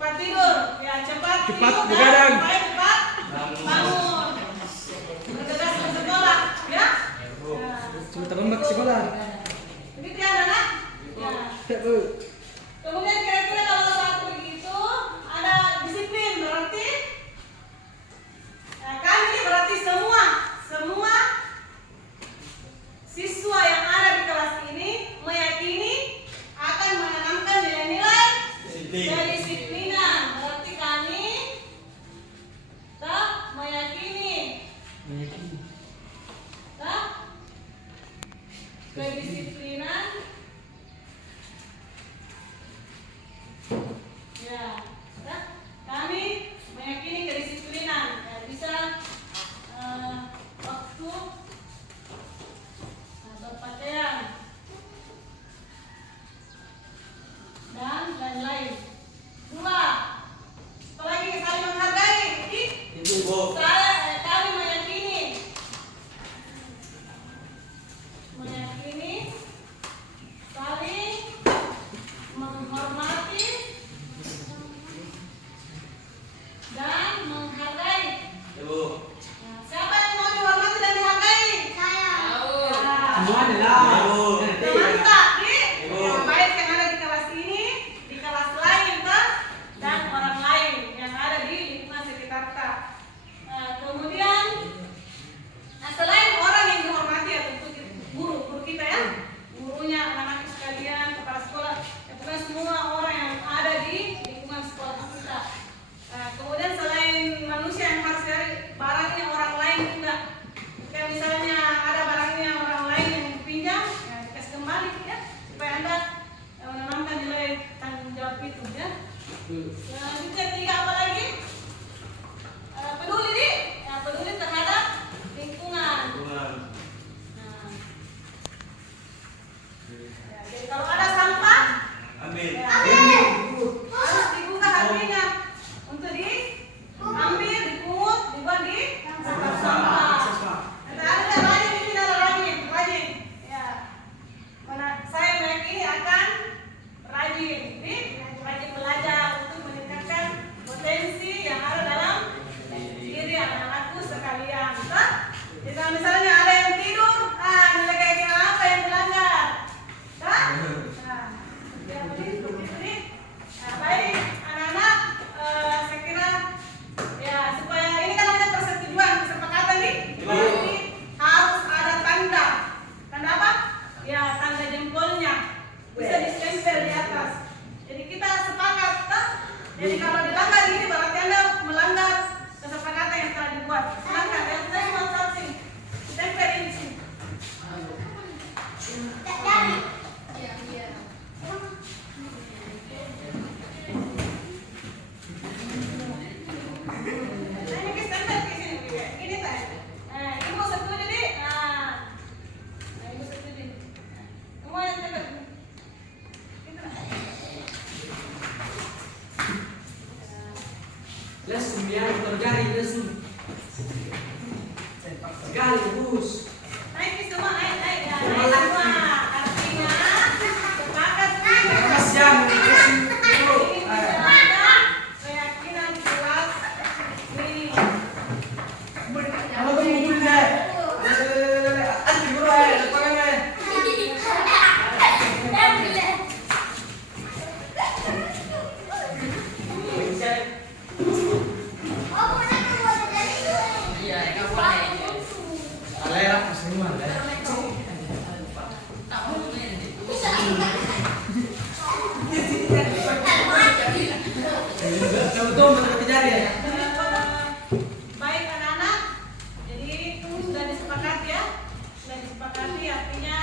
cepat tidur. Ya, cepat tidur. begadang. Supaya cepat bangun. Bergegas ke sekolah, ya. Cuma terlambat ke sekolah. Begitu ya, anak? Ya. Kemudian kira-kira kalau saat begitu ada disiplin, berarti kami ini berarti semua siswa yang ada di kelas ini meyakini akan menanamkan nilai-nilai kedisiplinan. Berarti kami tak meyakini tak kedisiplinan. Ya, kami meyakini kedisiplinan. Ya, bisa waktu berpakaian dan lain-lain. 2, apalagi saling menghargai. Kami meyakini saling menghormati dan menghargai. Nah, siapa yang mau dihormati dan dihargai? Saya. Semua adalah. Teman yang baik yang ada di kelas ini, di kelas lain, dan orang lain yang ada di lingkungan sekitar kita. Kemudian, selain orang yang dihormati ya tentu guru kita ya, gurunya, anak-anak sekalian, kepala sekolah, ya, semua orang yang ada di lingkungan sekolah kita. Kemudian selain manusia yang harus cari barangnya orang lain juga. Kayak misalnya ada barangnya orang lain yang pinjam, ya dikasih kembali ya, supaya Anda menanamkan nilai tanggung jawab itu ya. Selanjutnya 3 apa lagi? Peduli ya, peduli terhadap lingkungan. Nah. Ya, jadi kalau ada sampah, ya, harus dibuka hatinya untuk diambil, dipungut, dibuang di tempat sampah. Ada rajin di sini, ada rajin. Ya. Saya meyakini akan rajin belajar untuk meningkatkan potensi yang ada dalam diri anak-anakku sekalian. Jadi misalnya ada yang tidur, nilai kayak apa yang dilanggar? Ya begitu. Baik anak-anak, saya kira ya supaya ini kan ada persetujuan, kesepakatan nih. Berarti harus ada tanda apa? Ya tanda jempolnya bisa ditempel di atas. Jadi kita sepakat, jadi kalau dilanggar ini berarti Anda melanggar kesepakatan yang telah dibuat. Silakan ya, kita semua saksi. Tempel ini sini. Lesung ya, terjadi lesung. Sekali bus. Naik semua, naik ya, naik semua. Artinya sepakat Kasihan. keyakinan kelas ini. Kalau kamu dulu deh. Anti guru ya, depan ya. Baik anak-anak, jadi sudah disepakati ya, artinya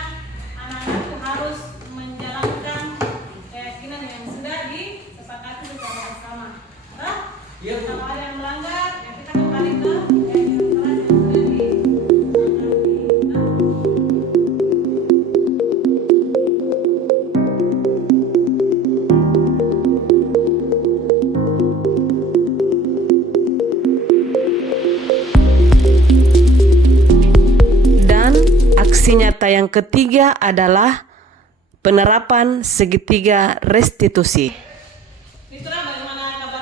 anak-anak itu harus menjalankan keyakinan yang sudah disepakati secara bersama. Kalau ada yang melanggar, ya kita kembali ke keyakinan kelas yang sudah Aksi nyata yang ketiga adalah penerapan segitiga restitusi. Mitra, bagaimana kabar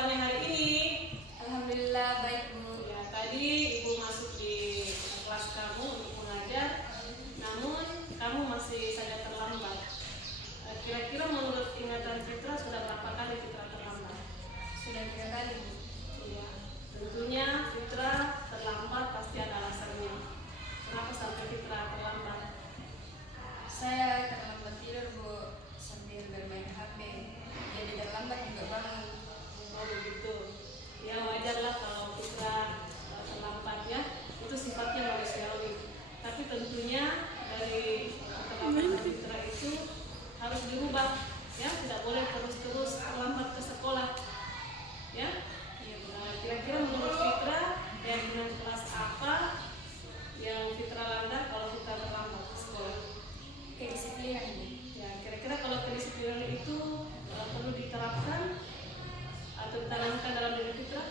ditanamkan dalam diri Fitra?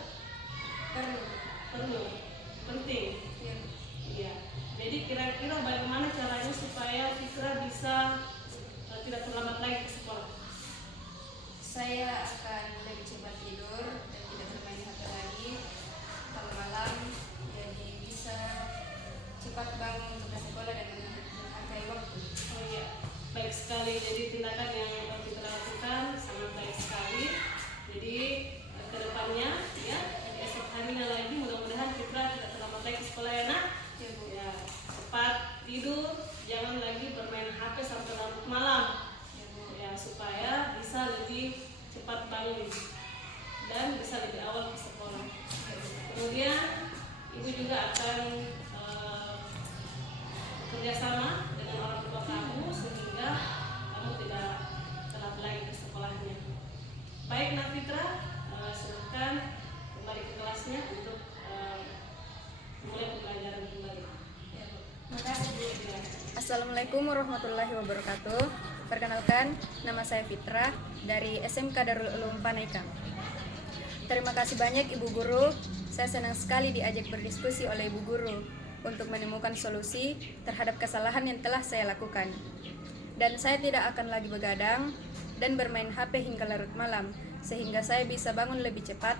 Perlu. Penting. Iya. Jadi kira-kira bagaimana caranya supaya Fitra bisa tidak terlambat lagi ke sekolah? Saya akan lebih cepat tidur dan tidak bermain HP lagi malam, jadi bisa cepat bangun untuk ke sekolah dan menghargai waktu. Oh iya, baik sekali. Jadi tindakan yang kita lakukan sangat baik sekali. Jadi kedepannya ya, di esok harinya lagi mudah-mudahan Fitra tidak terlambat lagi ke sekolah ya nak. Ya Bu. Ya, cepat tidur, jangan lagi bermain HP sampai larut malam. Ya Bu. Ya, supaya bisa lebih cepat bangun dan bisa lebih awal ke sekolah. Kemudian ibu juga akan bekerjasama dengan orang tua kamu sehingga kamu tidak telat lagi ke sekolahnya. Baik Nak Fitra, silakan kembali ke kelasnya untuk mulai pembelajaran kembali. Makasih Bu. Assalamualaikum warahmatullahi wabarakatuh. Perkenalkan, nama saya Fitra dari SMK Darul Ulum Panaikan. Terima kasih banyak Ibu Guru. Saya senang sekali diajak berdiskusi oleh Ibu Guru untuk menemukan solusi terhadap kesalahan yang telah saya lakukan. Dan saya tidak akan lagi begadang dan bermain HP hingga larut malam, sehingga saya bisa bangun lebih cepat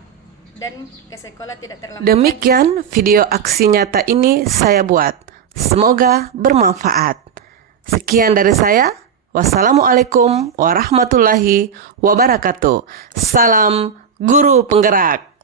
dan ke sekolah tidak terlambat. Demikian video aksi nyata ini saya buat. Semoga bermanfaat. Sekian dari saya. Wassalamualaikum warahmatullahi wabarakatuh. Salam Guru Penggerak.